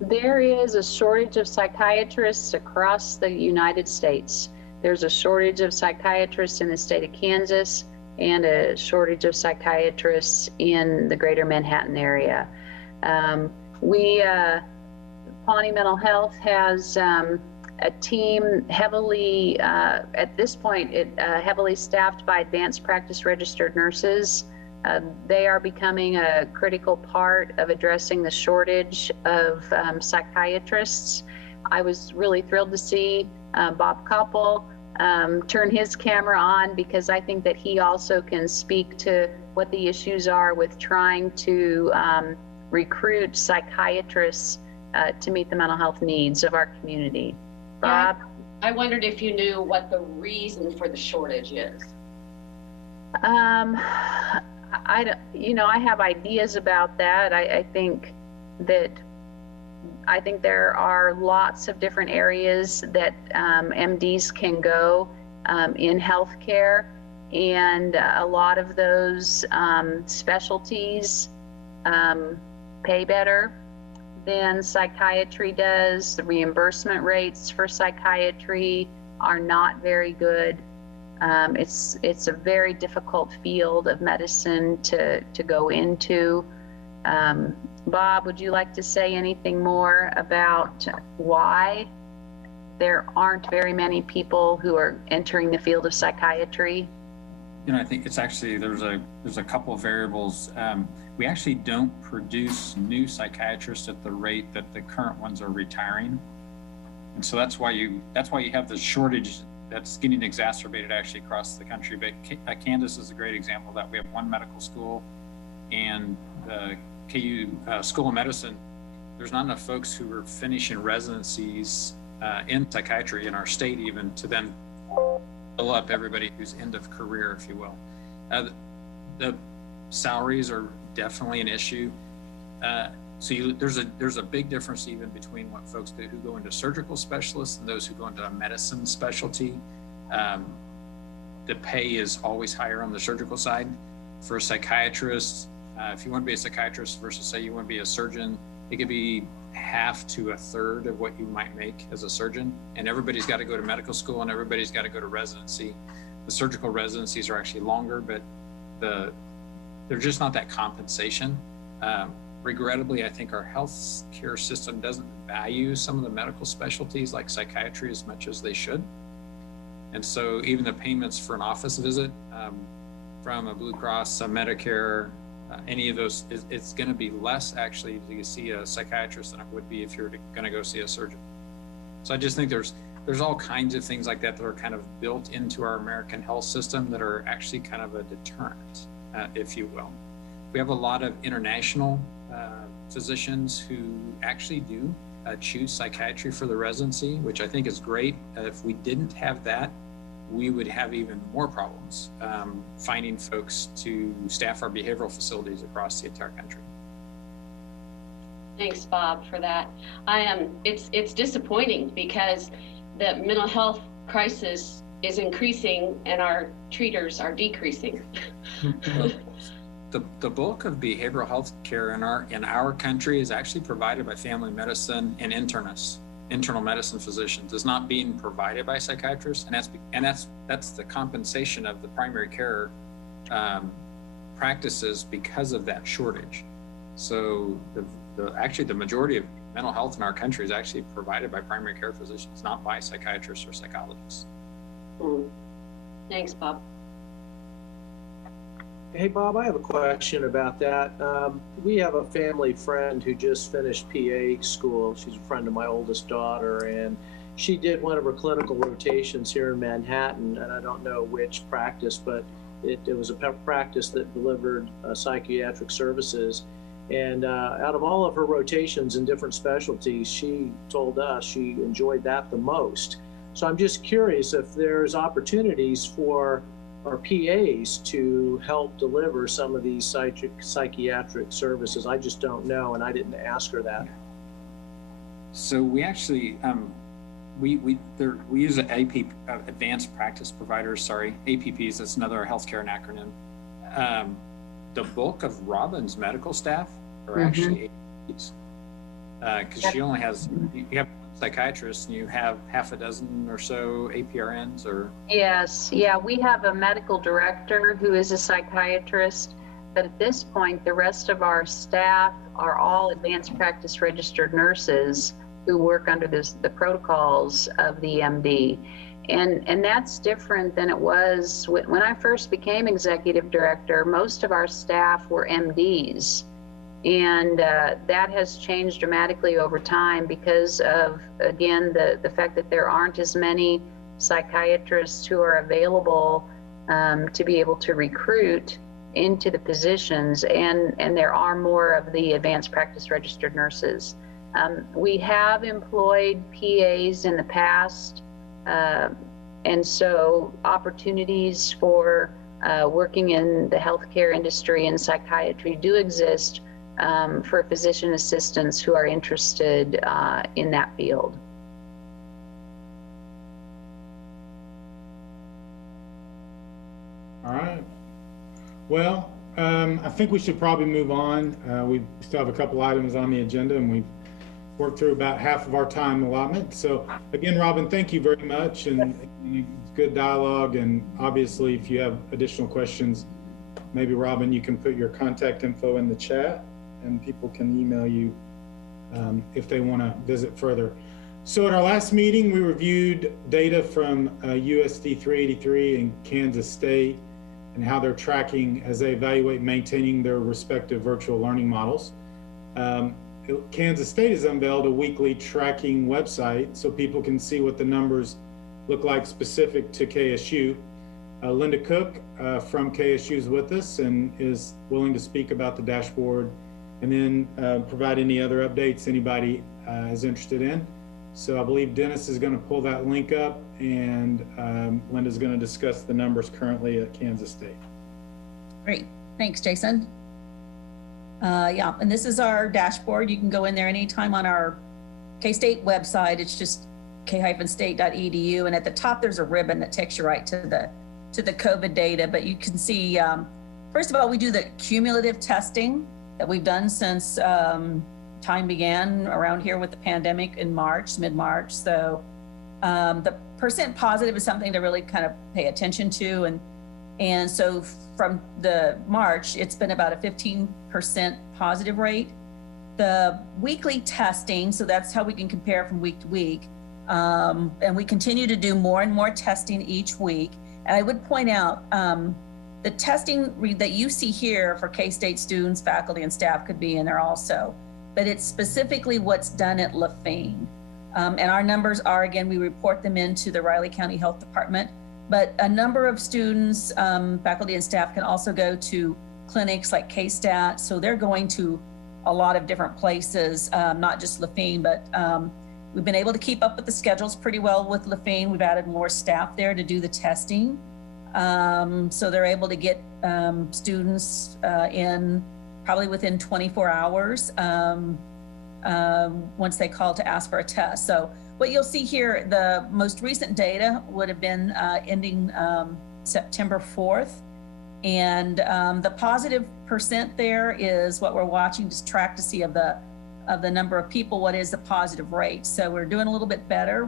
There is a shortage of psychiatrists across the United States. There's a shortage of psychiatrists in the state of Kansas and a shortage of psychiatrists in the greater Manhattan area. Pawnee Mental Health has a team heavily, at this point, heavily staffed by advanced practice registered nurses. They are becoming a critical part of addressing the shortage of psychiatrists. I was really thrilled to see Bob Koppel turn his camera on, because I think that he also can speak to what the issues are with trying to recruit psychiatrists to meet the mental health needs of our community. Bob? I wondered if you knew what the reason for the shortage is. I have ideas about that. I think there are lots of different areas that MDs can go in healthcare, and a lot of those specialties pay better than psychiatry does. The reimbursement rates for psychiatry are not very good. It's a very difficult field of medicine to go into. Bob, would you like to say anything more about why there aren't very many people who are entering the field of psychiatry? I think it's actually, there's a couple of variables. We actually don't produce new psychiatrists at the rate that the current ones are retiring. And so that's why you have the shortage that's getting exacerbated actually across the country. But Kansas is a great example of that. We have one medical school, and the KU School of Medicine, there's not enough folks who are finishing residencies in psychiatry in our state even to then fill up everybody who's end of career, if you will. The salaries are definitely an issue. So there's a big difference even between what folks do who go into surgical specialists and those who go into a medicine specialty. The pay is always higher on the surgical side. For a psychiatrist, if you want to be a psychiatrist versus say you want to be a surgeon, it could be half to a third of what you might make as a surgeon. And everybody's got to go to medical school and everybody's got to go to residency. The surgical residencies are actually longer, but they're just not that compensation. Regrettably, I think our health care system doesn't value some of the medical specialties like psychiatry as much as they should. And so even the payments for an office visit from a Blue Cross, a Medicare, any of those, it's going to be less actually to see a psychiatrist than it would be if you're going to go see a surgeon. So I just think there's all kinds of things like that that are kind of built into our American health system that are actually kind of a deterrent, if you will. We have a lot of international physicians who actually do choose psychiatry for the residency, which I think is great. If we didn't have that, we would have even more problems finding folks to staff our behavioral facilities across the entire country. Thanks, Bob, for that. It's disappointing because the mental health crisis is increasing and our treaters are decreasing. The bulk of behavioral health care in our country is actually provided by family medicine and internists, internal medicine physicians. It's not being provided by psychiatrists, and that's the compensation of the primary care practices because of that shortage. So actually the majority of mental health in our country is actually provided by primary care physicians, not by psychiatrists or psychologists. Thanks, Bob. Hey, Bob, I have a question about that. We have a family friend who just finished PA school. She's a friend of my oldest daughter, and she did one of her clinical rotations here in Manhattan, and I don't know which practice, but it was a practice that delivered psychiatric services. And out of all of her rotations in different specialties, she told us she enjoyed that the most. So I'm just curious if there's opportunities for our PAs to help deliver some of these psychiatric services. I just don't know, and I didn't ask her that. So we actually, we use an advanced practice providers, sorry, APPs, that's another healthcare acronym. The bulk of Robin's medical staff are actually APPs. Because she only has, you have psychiatrists and you have half a dozen or so APRNs or? Yes, yeah, we have a medical director who is a psychiatrist, but at this point, the rest of our staff are all advanced practice registered nurses who work under the protocols of the MD. And that's different than it was when I first became executive director. Most of our staff were MDs. And that has changed dramatically over time because of, again, the fact that there aren't as many psychiatrists who are available to be able to recruit into the positions, and there are more of the advanced practice registered nurses. We have employed PAs in the past, and so opportunities for working in the healthcare industry and psychiatry do exist for physician assistants who are interested in that field. All right. Well, I think we should probably move on. We still have a couple items on the agenda, and we've worked through about half of our time allotment. So again, Robin, thank you very much, and good dialogue. And obviously, if you have additional questions, maybe Robin, you can put your contact info in the chat, and people can email you if they want to visit further. So at our last meeting, we reviewed data from USD 383 and Kansas State and how they're tracking as they evaluate maintaining their respective virtual learning models. Kansas State has unveiled a weekly tracking website so people can see what the numbers look like specific to KSU. Linda Cook from KSU is with us and is willing to speak about the dashboard and then provide any other updates anybody is interested in. So I believe Dennis is going to pull that link up, and Linda's going to discuss the numbers currently at Kansas State. Great, thanks, Jason. Yeah, and this is our dashboard. You can go in there anytime on our KState website. It's just k-state.edu, and at the top there's a ribbon that takes you right to the COVID data. But you can see, first of all, we do the cumulative testing that we've done since time began around here with the pandemic in March, mid-March. So the percent positive is something to really kind of pay attention to. And so from the March, it's been about a 15% positive rate. The weekly testing, so that's how we can compare from week to week. And we continue to do more and more testing each week. And I would point out, the testing that you see here for K-State students, faculty, and staff could be in there also, but it's specifically what's done at Lafayette. And our numbers are, again, we report them into the Riley County Health Department, but a number of students, faculty, and staff can also go to clinics like KState. So they're going to a lot of different places, not just Lafayette, but we've been able to keep up with the schedules pretty well with Lafayette. We've added more staff there to do the testing. So they're able to get students in probably within 24 hours once they call to ask for a test. So what you'll see here, the most recent data would have been ending September 4th. And the positive percent there is what we're watching to track to see of the number of people, what is the positive rate. So we're doing a little bit better,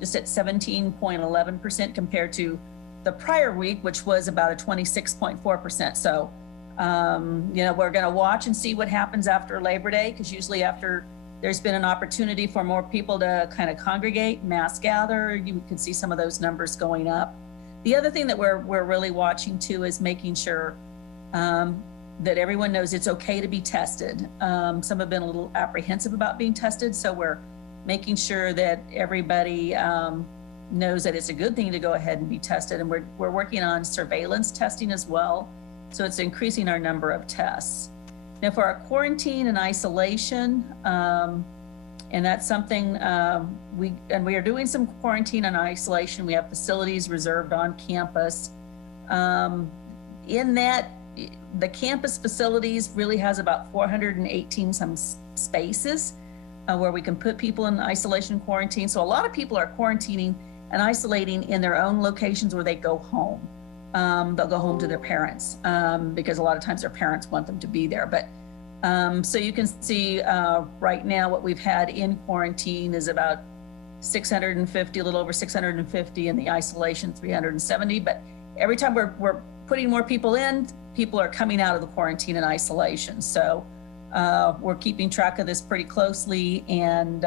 just at 17.11% compared to the prior week, which was about a 26.4%. So We're going to watch and see what happens after Labor Day, because usually after there's been an opportunity for more people to kind of congregate, mass gather, you can see some of those numbers going up. The other thing that we're really watching too is making sure that everyone knows it's okay to be tested. Some have been a little apprehensive about being tested, so we're making sure that everybody knows that it's a good thing to go ahead and be tested. And we're working on surveillance testing as well, so it's increasing our number of tests. Now for our quarantine and isolation, and that's something we are doing some quarantine and isolation. We have facilities reserved on campus. In that, the campus facilities really has about 418 some spaces where we can put people in isolation quarantine. So a lot of people are quarantining and isolating in their own locations where they go home. They'll go home to their parents because a lot of times their parents want them to be there. But so you can see right now what we've had in quarantine is about 650, a little over 650, and the isolation 370. But every time we're putting more people in, people are coming out of the quarantine and isolation. So we're keeping track of this pretty closely, and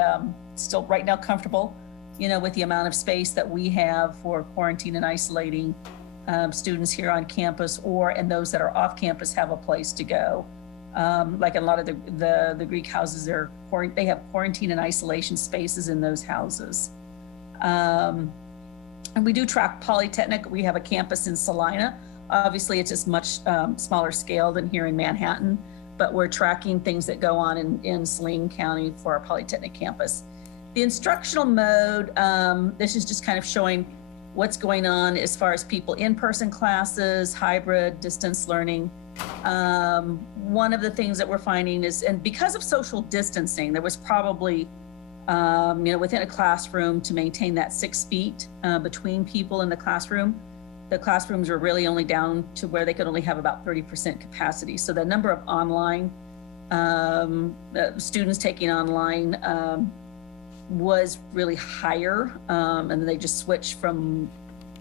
still right now comfortable, with the amount of space that we have for quarantine and isolating students here on campus, and those that are off campus have a place to go. Like a lot of the Greek houses, they have quarantine and isolation spaces in those houses. And we do track Polytechnic. We have a campus in Salina. Obviously, it's just much smaller scale than here in Manhattan, but we're tracking things that go on in Saline County for our Polytechnic campus. The instructional mode, this is just kind of showing what's going on as far as people in-person classes, hybrid, distance learning. One of the things that we're finding is, and because of social distancing, there was probably, within a classroom to maintain that 6 feet between people in the classroom. The classrooms were really only down to where they could only have about 30% capacity. So the number of online students taking online was really higher. And then they just switched from,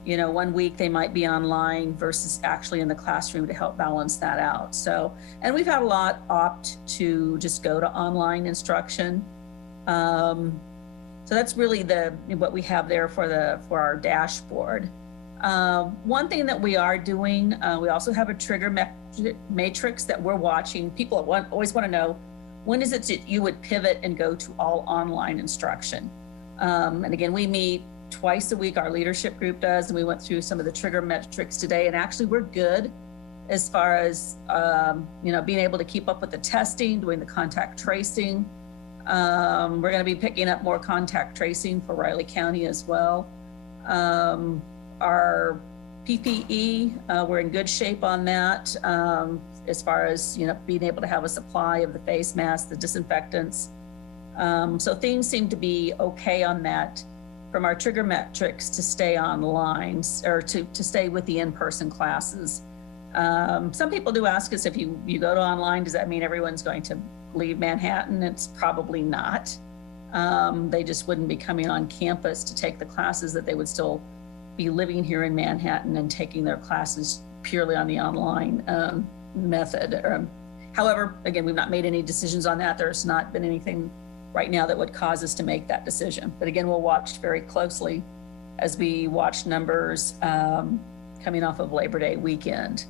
1 week they might be online versus actually in the classroom to help balance that out. So, and we've had a lot opt to just go to online instruction. So that's really what we have there for our dashboard. One thing that we are doing, we also have a trigger matrix that we're watching. People always want to know, when is it that you would pivot and go to all online instruction? And again, we meet twice a week, our leadership group does, and we went through some of the trigger metrics today, and actually we're good as far as, being able to keep up with the testing, doing the contact tracing. We're going to be picking up more contact tracing for Riley County as well. Our PPE, we're in good shape on that, as far as, being able to have a supply of the face masks, the disinfectants. So things seem to be okay on that from our trigger metrics to stay online or to stay with the in-person classes. Some people do ask us, if you go to online, does that mean everyone's going to leave Manhattan? It's probably not. They just wouldn't be coming on campus to take the classes, that they would still be living here in Manhattan and taking their classes purely on the online method. However, again, we've not made any decisions on that. There's not been anything right now that would cause us to make that decision. But again, we'll watch very closely as we watch numbers coming off of Labor Day weekend.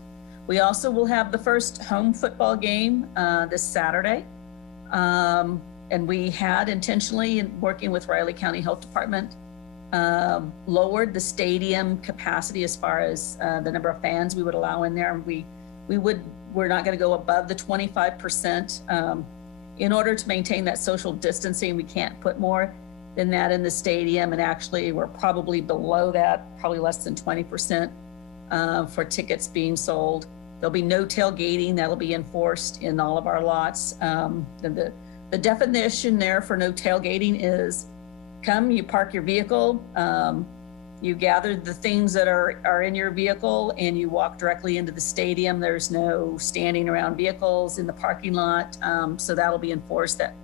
We also will have the first home football game this Saturday. And we had intentionally, in working with Riley County Health Department, lowered the stadium capacity as far as the number of fans we would allow in there. We're not going to go above the 25%. In order to maintain that social distancing, we can't put more than that in the stadium. And actually, we're probably below that, probably less than 20% for tickets being sold. There'll be no tailgating. That'll be enforced in all of our lots. The definition there for no tailgating is, come, you park your vehicle, you gather the things that are in your vehicle, and you walk directly into the stadium. There's no standing around vehicles in the parking lot. So that'll be enforced, that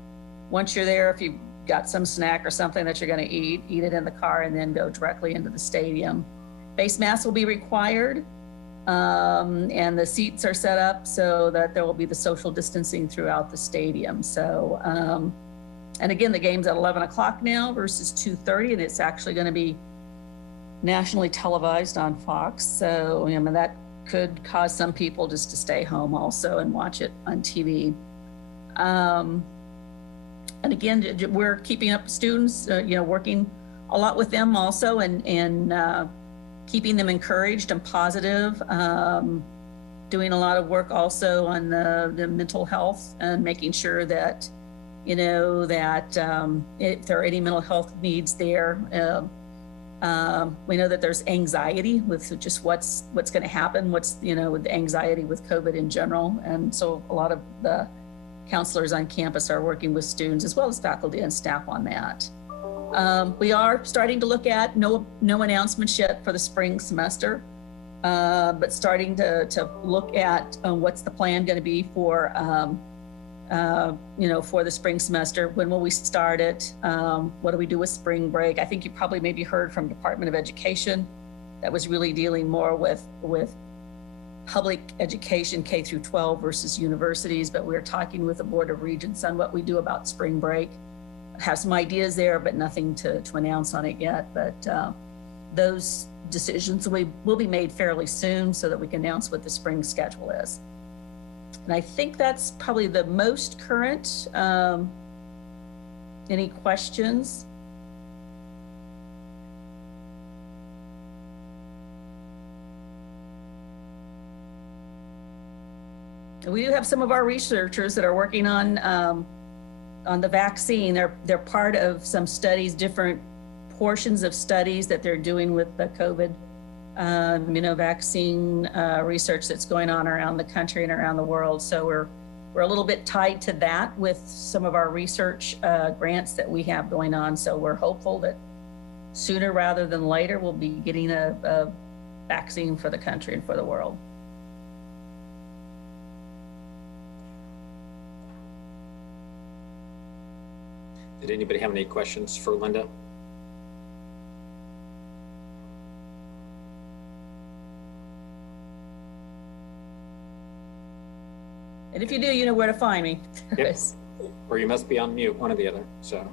once you're there, if you've got some snack or something that you're going to eat it in the car and then go directly into the stadium. Face masks will be required. And the seats are set up so that there will be the social distancing throughout the stadium. So, and again, the game's at 11 o'clock now versus 2:30, and it's actually going to be nationally televised on Fox. So, I mean, that could cause some people just to stay home also and watch it on TV. And again, we're keeping up with students, working a lot with them also, and keeping them encouraged and positive, doing a lot of work also on the mental health and making sure that, if there are any mental health needs there. We know that there's anxiety with just what's going to happen, with the anxiety with COVID in general. And so a lot of the counselors on campus are working with students as well as faculty and staff on that. We are starting to look at no announcements yet for the spring semester, but starting to look at what's the plan going to be for the spring semester. When will we start it? What do we do with spring break? I think you probably maybe heard from Department of Education that was really dealing more with public education, K through 12 versus universities, but we're talking with the Board of Regents on what we do about spring break. Have some ideas there, but nothing to announce on it yet. But those decisions will be made fairly soon so that we can announce what the spring schedule is. And I think that's probably the most current. Any questions? We do have some of our researchers that are working on the vaccine. They're part of some studies, different portions of studies that they're doing with the COVID vaccine research that's going on around the country and around the world. So we're a little bit tied to that with some of our research grants that we have going on. So we're hopeful that sooner rather than later we'll be getting a vaccine for the country and for the world. Did anybody have any questions for Linda? And if you do, you know where to find me. Yep. Or you must be on mute, one or the other. So,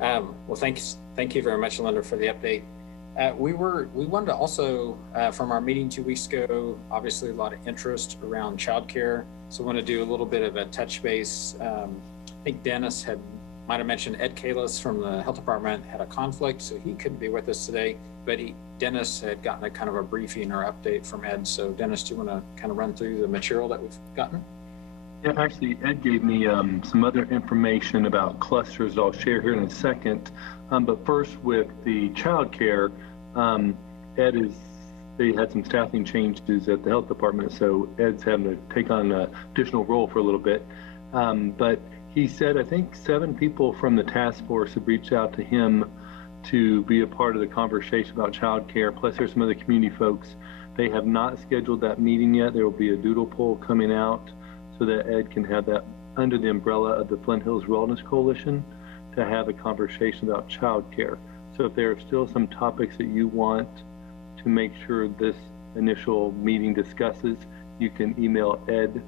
well, thank you very much, Linda, for the update. We wanted to also, from our meeting 2 weeks ago, obviously a lot of interest around childcare. So I want to do a little bit of a touch base. I think Dennis might have mentioned Ed Kalis from the health department had a conflict, so he couldn't be with us today, but Dennis had gotten a kind of a briefing or update from Ed. So Dennis, do you want to kind of run through the material that we've gotten? Yeah, actually, Ed gave me some other information about clusters that I'll share here in a second. But first, with the childcare, they had some staffing changes at the health department, so Ed's having to take on an additional role for a little bit. But he said, I think 7 people from the task force have reached out to him to be a part of the conversation about childcare. Plus, there's some other community folks. They have not scheduled that meeting yet. There will be a doodle poll coming out so that Ed can have that under the umbrella of the Flint Hills Wellness Coalition to have a conversation about childcare. So if there are still some topics that you want to make sure this initial meeting discusses, you can email Ed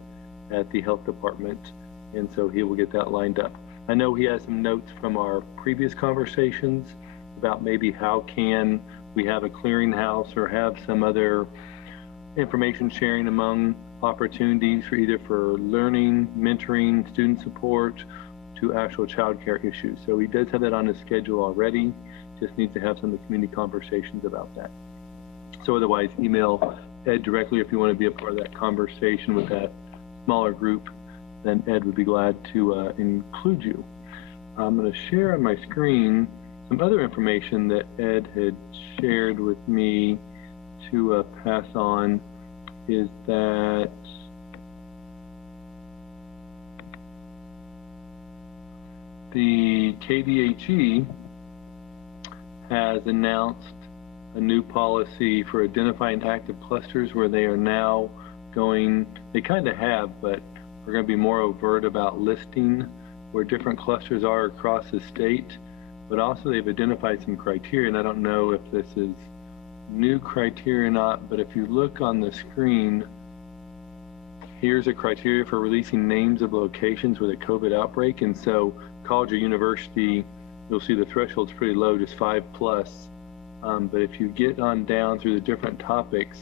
at the health department, and so he will get that lined up. I know he has some notes from our previous conversations about maybe how can we have a clearinghouse or have some other information sharing among opportunities for either for learning, mentoring, student support to actual childcare issues. So he does have that on his schedule already, just needs to have some of the community conversations about that. So otherwise, email Ed directly if you want to be a part of that conversation with that smaller group, then Ed would be glad to include you. I'm going to share on my screen some other information that Ed had shared with me to pass on, is that the KDHE has announced a new policy for identifying active clusters where they are now going, they kind of have, but we're going to be more overt about listing where different clusters are across the state, but also they've identified some criteria, and I don't know if this is new criteria or not, but if you look on the screen, here's a criteria for releasing names of locations with a COVID outbreak. And so college or university, you'll see the threshold's pretty low, just 5+. But if you get on down through the different topics,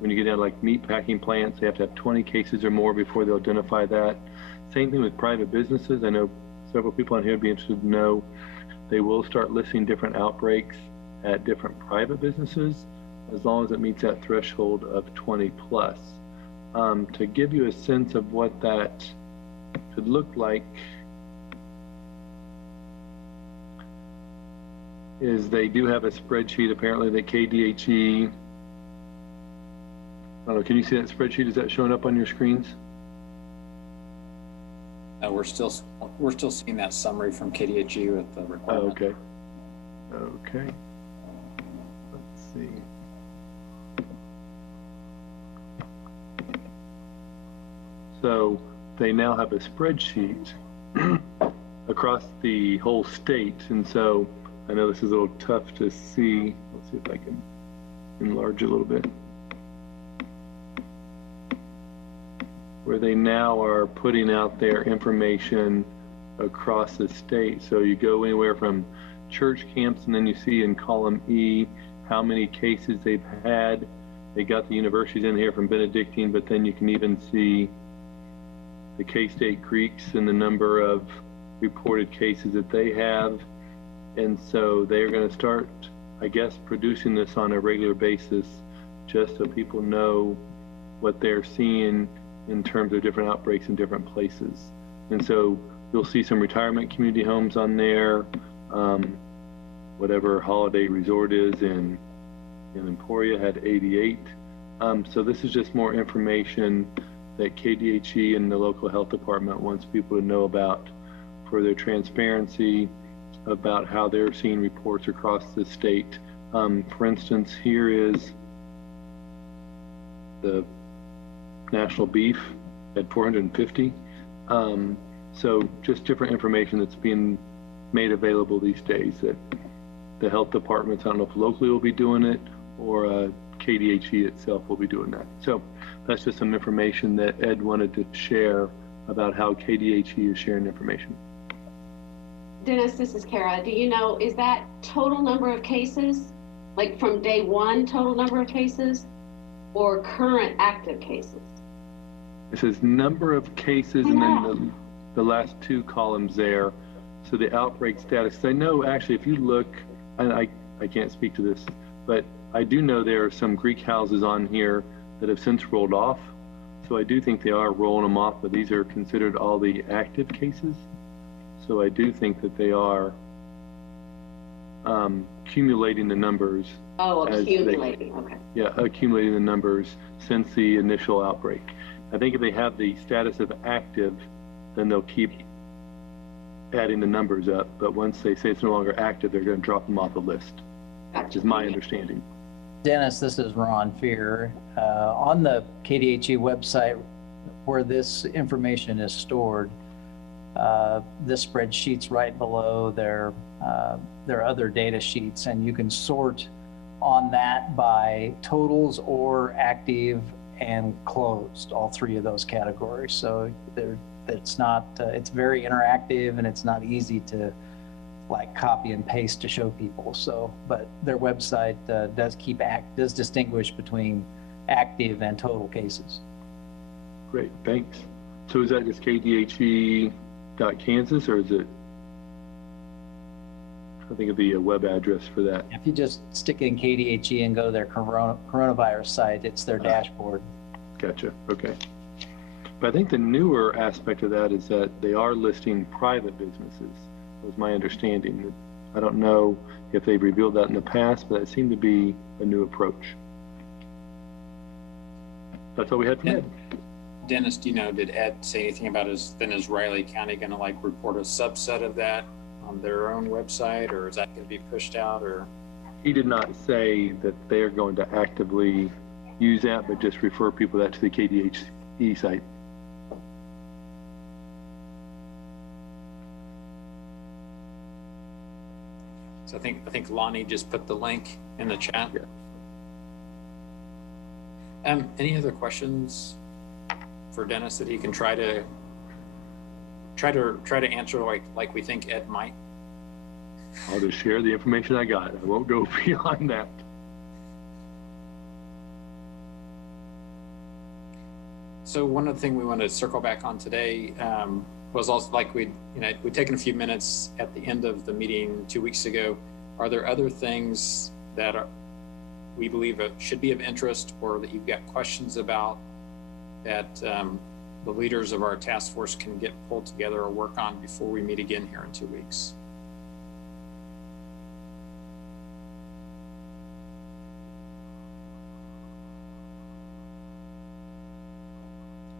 when you get down like meat packing plants, they have to have 20 cases or more before they'll identify that. Same thing with private businesses. I know several people on here would be interested to know they will start listing different outbreaks at different private businesses as long as it meets that threshold of 20+. To give you a sense of what that could look like is they do have a spreadsheet apparently that KDHE, I don't know, can you see that spreadsheet? Is that showing up on your screens? We're still seeing that summary from KDHE with the requirement. Oh, okay. Okay. Let's see. So they now have a spreadsheet across the whole state. And so I know this is a little tough to see. Let's see if I can enlarge it a little bit. Where they now are putting out their information across the state. So you go anywhere from church camps, and then you see in column E how many cases they've had. They got the universities in here from Benedictine, but then you can even see the KState Greeks and the number of reported cases that they have. And so they're going to start, I guess, producing this on a regular basis just so people know what they're seeing in terms of different outbreaks in different places. And so you'll see some retirement community homes on there, whatever Holiday Resort is in Emporia had 88. So this is just more information that KDHE and the local health department wants people to know about for their transparency about how they're seeing reports across the state. For instance, here is the national beef at 450. So just different information that's being made available these days that the health departments, I don't know if locally will be doing it or KDHE itself will be doing that. So that's just some information that Ed wanted to share about how KDHE is sharing information. Dennis, this is Kara. Do you know, is that total number of cases, like from day one, total number of cases, or current active cases? It says number of cases and then the last two columns there. So the outbreak status. I know actually if you look, and I can't speak to this, but I do know there are some Greek houses on here that have since rolled off. So I do think they are rolling them off, but these are considered all the active cases. So I do think that they are accumulating the numbers. Oh, accumulating, okay. Yeah, accumulating the numbers since the initial outbreak. I think if they have the status of active, then they'll keep adding the numbers up. But once they say it's no longer active, they're going to drop them off the list, which is my understanding. Dennis, this is Ron Fear. On the KDHE website where this information is stored, this spreadsheet's right below their other data sheets, and you can sort on that by totals or active and closed, all three of those categories. So it's not, it's very interactive and it's not easy to like copy and paste to show people. So, but their website does distinguish between active and total cases. Great, thanks. So is that just KDHE.Kansas or is it, I think it'd be a web address for that. If you just stick it in KDHE and go to their coronavirus site, it's their dashboard. Gotcha, okay. But I think the newer aspect of that is that they are listing private businesses, was my understanding. I don't know if they've revealed that in the past, but that seemed to be a new approach. That's all we had from Ed. Dennis, do you know, did Ed say anything about is Riley County going to like report a subset of that on their own website, or is that going to be pushed out? Or he did not say that they're going to actively use that, but just refer people that to the KDHE site. So I think Lonnie just put the link in the chat. Yeah. Any other questions for Dennis that he can try to answer like we think Ed might? I'll just share the information I got. I won't go beyond that. So one other thing we want to circle back on today was also like we'd taken a few minutes at the end of the meeting 2 weeks ago. Are there other things that we believe should be of interest or that you've got questions about that the leaders of our task force can get pulled together or work on before we meet again here in 2 weeks?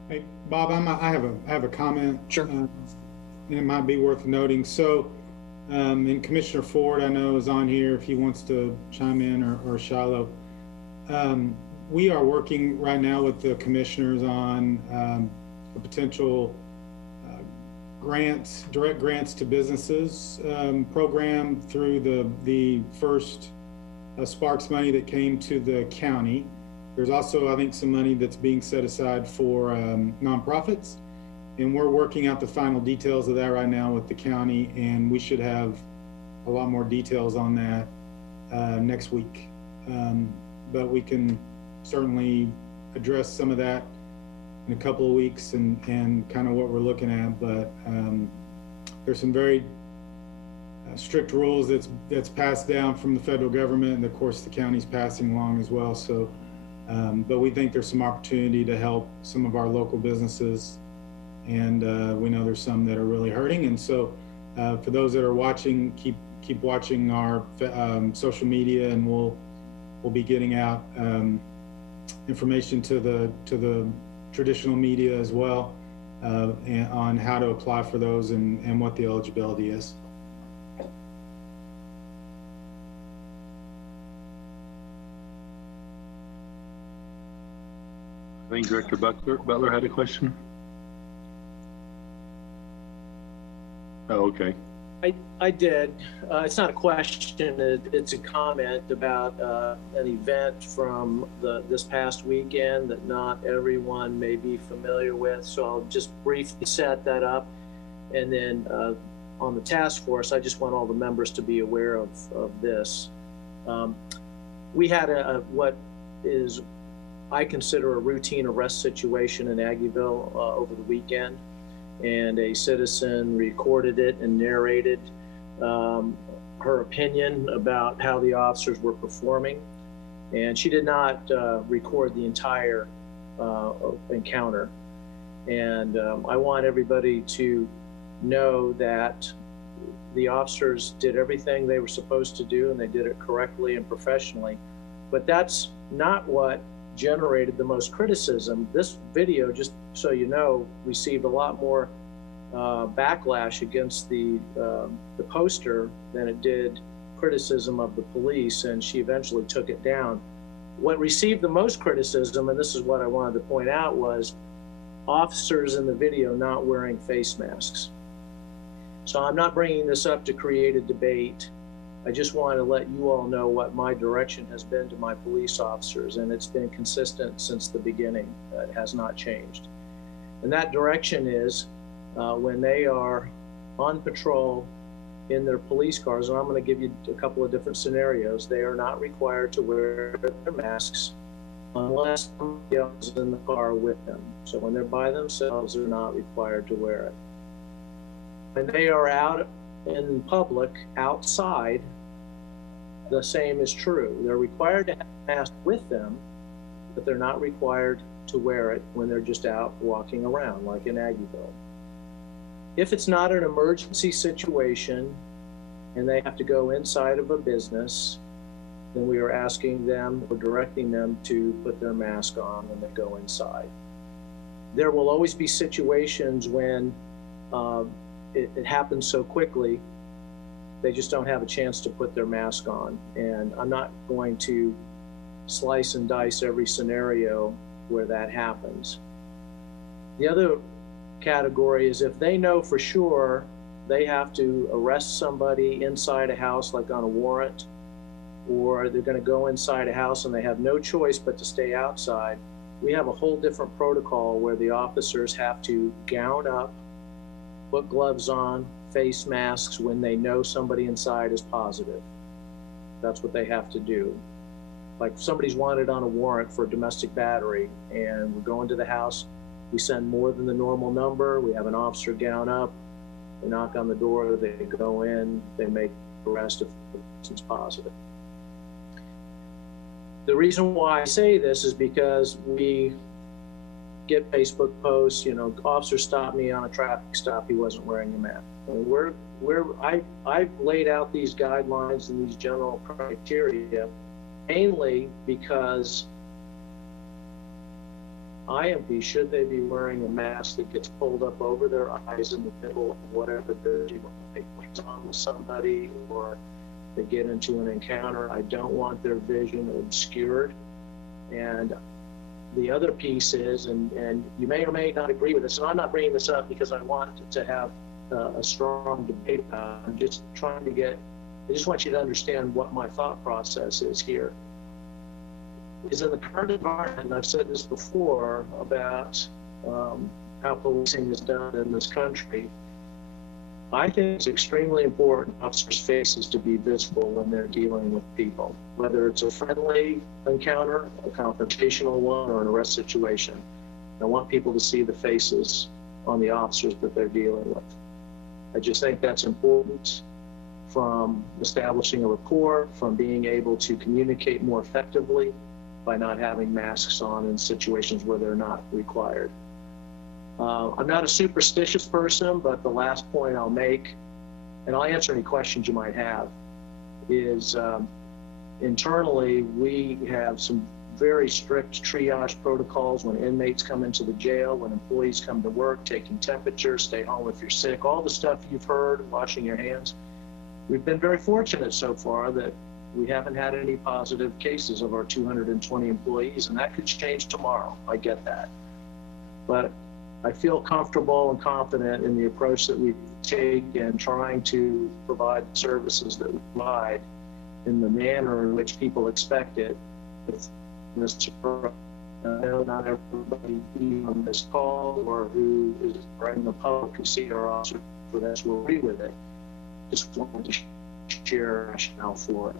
Hey, Bob, I have a comment. Sure. It might be worth noting. So, and Commissioner Ford, I know, is on here if he wants to chime in, or Shiloh. We are working right now with the commissioners on a potential direct grants to businesses program through the first Sparks money that came to the county. There's also, I think, some money that's being set aside for nonprofits, and we're working out the final details of that right now with the county, and we should have a lot more details on that next week. But we can certainly address some of that in a couple of weeks and kind of what we're looking at. But there's some very strict rules that's passed down from the federal government, and of course the county's passing along as well. So. But we think there's some opportunity to help some of our local businesses, and we know there's some that are really hurting. And so, for those that are watching, keep watching our social media, and we'll be getting out information to the traditional media as well, and on how to apply for those and what the eligibility is. I think Director Butler had a question. Oh, okay. I did. It's not a question. It's a comment about an event from this past weekend that not everyone may be familiar with. So I'll just briefly set that up. And then on the task force, I just want all the members to be aware of this. We had what is, I consider, a routine arrest situation in Aggieville over the weekend, and a citizen recorded it and narrated her opinion about how the officers were performing, and she did not record the entire encounter. And I want everybody to know that the officers did everything they were supposed to do, and they did it correctly and professionally. But that's not what generated the most criticism. This video, just so you know, received a lot more backlash against the poster than it did criticism of the police, and she eventually took it down. What received the most criticism, and this is what I wanted to point out, was officers in the video not wearing face masks. So I'm not bringing this up to create a debate. I just want to let you all know what my direction has been to my police officers, and it's been consistent since the beginning. It has not changed. And that direction is when they are on patrol in their police cars, and I'm going to give you a couple of different scenarios, they are not required to wear their masks unless somebody else is in the car with them. So when they're by themselves, they're not required to wear it. When they are out in public, outside, the same is true. They're required to have a mask with them, but they're not required to wear it when they're just out walking around, like in Aggieville. If it's not an emergency situation and they have to go inside of a business, then we are asking them or directing them to put their mask on when they go inside. There will always be situations when it happens so quickly, they just don't have a chance to put their mask on. And I'm not going to slice and dice every scenario where that happens. The other category is if they know for sure they have to arrest somebody inside a house, like on a warrant, or they're going to go inside a house and they have no choice but to stay outside, we have a whole different protocol where the officers have to gown up, put gloves on, face masks when they know somebody inside is positive. That's what they have to do. Like if somebody's wanted on a warrant for domestic battery and we're going to the house, we send more than the normal number, we have an officer gown up, they knock on the door, they go in, they make arrest if the person's positive. The reason why I say this is because we get Facebook posts, you know, officer stopped me on a traffic stop, he wasn't wearing a mask. And I've laid out these guidelines and these general criteria mainly because IMP, should they be wearing a mask that gets pulled up over their eyes in the middle of whatever they're doing, they put on with somebody or they get into an encounter, I don't want their vision obscured. And the other piece is, and you may or may not agree with this, and I'm not bringing this up because I want to have a strong debate about it. I'm just trying to I just want you to understand what my thought process is here. Is in the current environment, and I've said this before about how policing is done in this country, I think it's extremely important officers' faces to be visible when they're dealing with people, whether it's a friendly encounter, a confrontational one, or an arrest situation. I want people to see the faces on the officers that they're dealing with. I just think that's important from establishing a rapport, from being able to communicate more effectively by not having masks on in situations where they're not required. I'm not a superstitious person, but the last point I'll make, and I'll answer any questions you might have, is internally we have some very strict triage protocols when inmates come into the jail, when employees come to work, taking temperatures, stay home if you're sick, all the stuff you've heard, washing your hands. We've been very fortunate so far that we haven't had any positive cases of our 220 employees, and that could change tomorrow. I get that. But I feel comfortable and confident in the approach that we take in trying to provide services that we provide in the manner in which people expect it. I know not everybody on this call or who is in the public who see our officers for this will agree with it. Just wanted to share a rationale for it.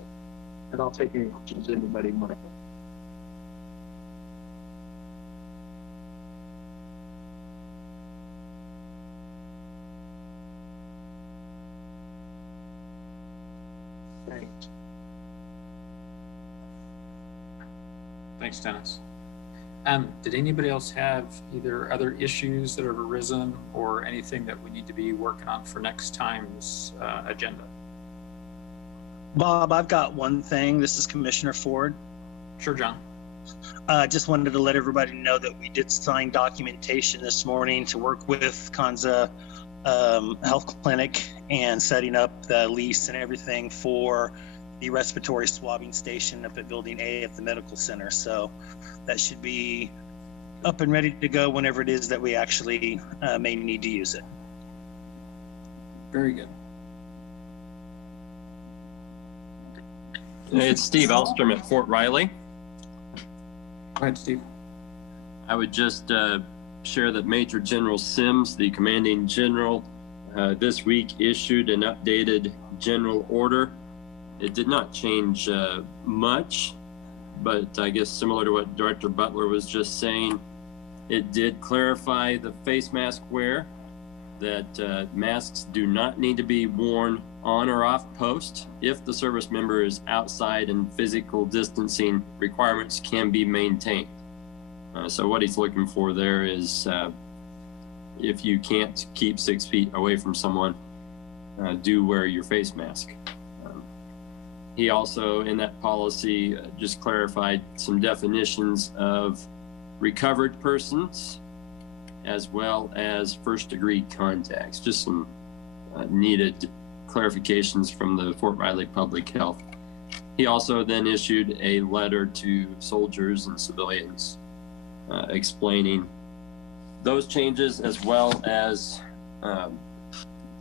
And I'll take any questions anybody might have. Thanks. Thanks, Dennis. Did anybody else have either other issues that have arisen or anything that we need to be working on for next time's agenda? Bob, I've got one thing. This is Commissioner Ford. Sure, John. Just wanted to let everybody know that we did sign documentation this morning to work with Kanza Health Clinic and setting up the lease and everything for the respiratory swabbing station up at Building A at the Medical Center. So that should be up and ready to go whenever it is that we actually may need to use it. Very good. It's Steve Elstrom at Fort Riley. Go ahead, Steve. I would just share that Major General Sims, the commanding general, this week issued an updated general order. It did not change much, but I guess similar to what Director Butler was just saying, it did clarify the face mask wear, that masks do not need to be worn on or off post if the service member is outside and physical distancing requirements can be maintained. So what he's looking for there is if you can't keep 6 feet away from someone, do wear your face mask. He also, in that policy, just clarified some definitions of recovered persons as well as first-degree contacts, just some needed clarifications from the Fort Riley Public Health. He also then issued a letter to soldiers and civilians explaining those changes, as well as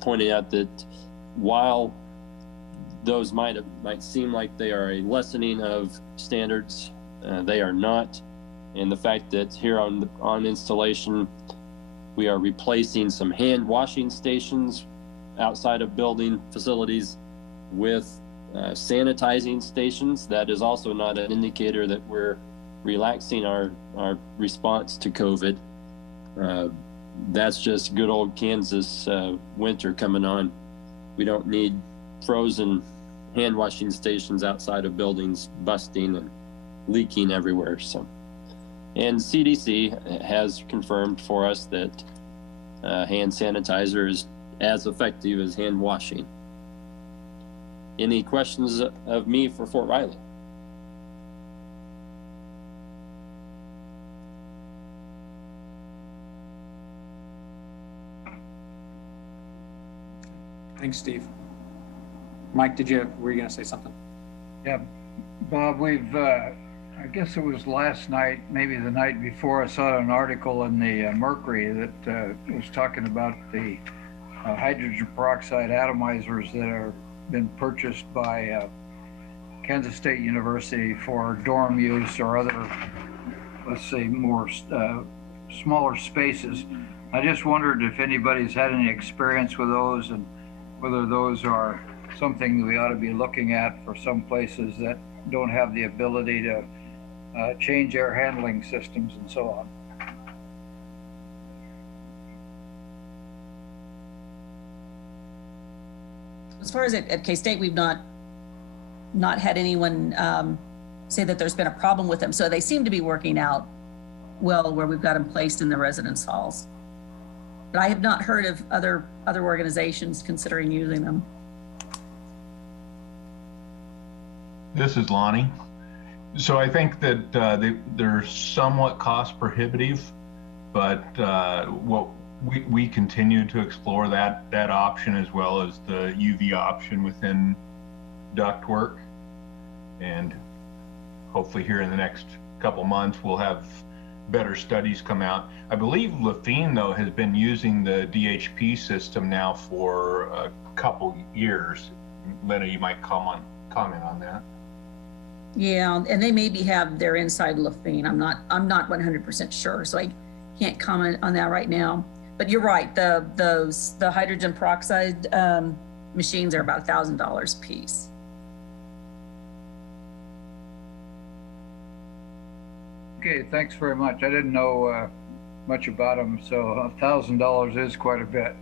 pointing out that while those might seem like they are a lessening of standards. They are not. And the fact that here on installation, we are replacing some hand washing stations outside of building facilities with sanitizing stations, that is also not an indicator that we're relaxing our response to COVID. That's just good old Kansas winter coming on. We don't need frozen hand washing stations outside of buildings busting and leaking everywhere. So, and CDC has confirmed for us that hand sanitizer is as effective as hand washing. Any questions of me for Fort Riley? Thanks, Steve. Mike, were you going to say something? Yeah, Bob, I guess it was last night, maybe the night before, I saw an article in the Mercury that was talking about the hydrogen peroxide atomizers that are been purchased by Kansas State University for dorm use or other, let's say, more smaller spaces. I just wondered if anybody's had any experience with those and whether those are something we ought to be looking at for some places that don't have the ability to change air handling systems and so on. As far as at K-State, we've not had anyone say that there's been a problem with them. So they seem to be working out well where we've got them placed in the residence halls. But I have not heard of other organizations considering using them. This is Lonnie. So I think that they're somewhat cost prohibitive, but what we continue to explore that option as well as the UV option within ductwork, and hopefully here in the next couple months we'll have better studies come out. I believe Lafine though has been using the DHP system now for a couple years. Lena, you might comment on that. Yeah, and they maybe have their inside Lafine. I'm not 100% sure, so I can't comment on that right now. But you're right. The hydrogen peroxide machines are about $1,000 a piece. Okay, thanks very much. I didn't know much about them, so $1,000 is quite a bit.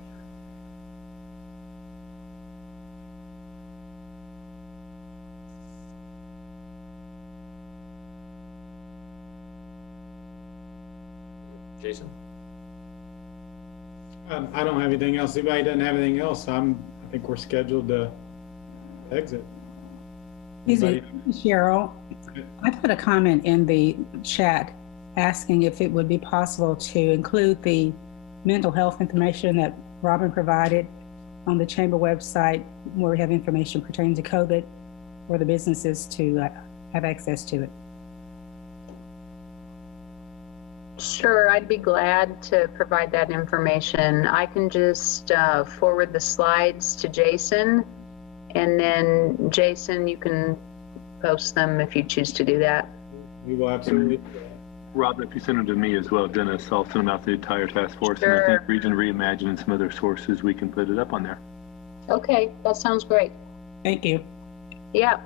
Jason? I don't have anything else. If anybody doesn't have anything else, I think we're scheduled to exit. Excuse me, Cheryl. I put a comment in the chat asking if it would be possible to include the mental health information that Robin provided on the chamber website where we have information pertaining to COVID for the businesses to have access to it. Sure, I'd be glad to provide that information. I can just forward the slides to Jason, and then Jason, you can post them if you choose to do that. We will absolutely. Rob, if you send them to me as well, Dennis, I'll send them out to the entire task force. Sure. And I think Region Reimagine and some other sources, we can put it up on there. Okay, that sounds great. Thank you. Yeah.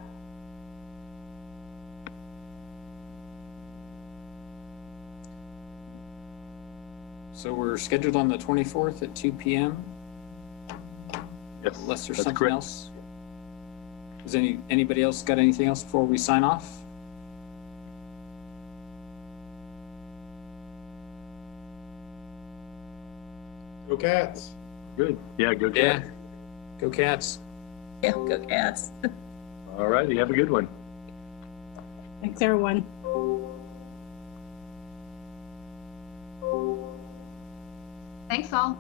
So we're scheduled on the 24th at 2 p.m. Yes, Unless there's that's something correct. else. Does anybody else got anything else before we sign off? Go Cats. Good. Yeah, go Yeah. Cats. Go Cats. Yeah, go Cats. All righty, have a good one. Thanks, everyone. Thanks all.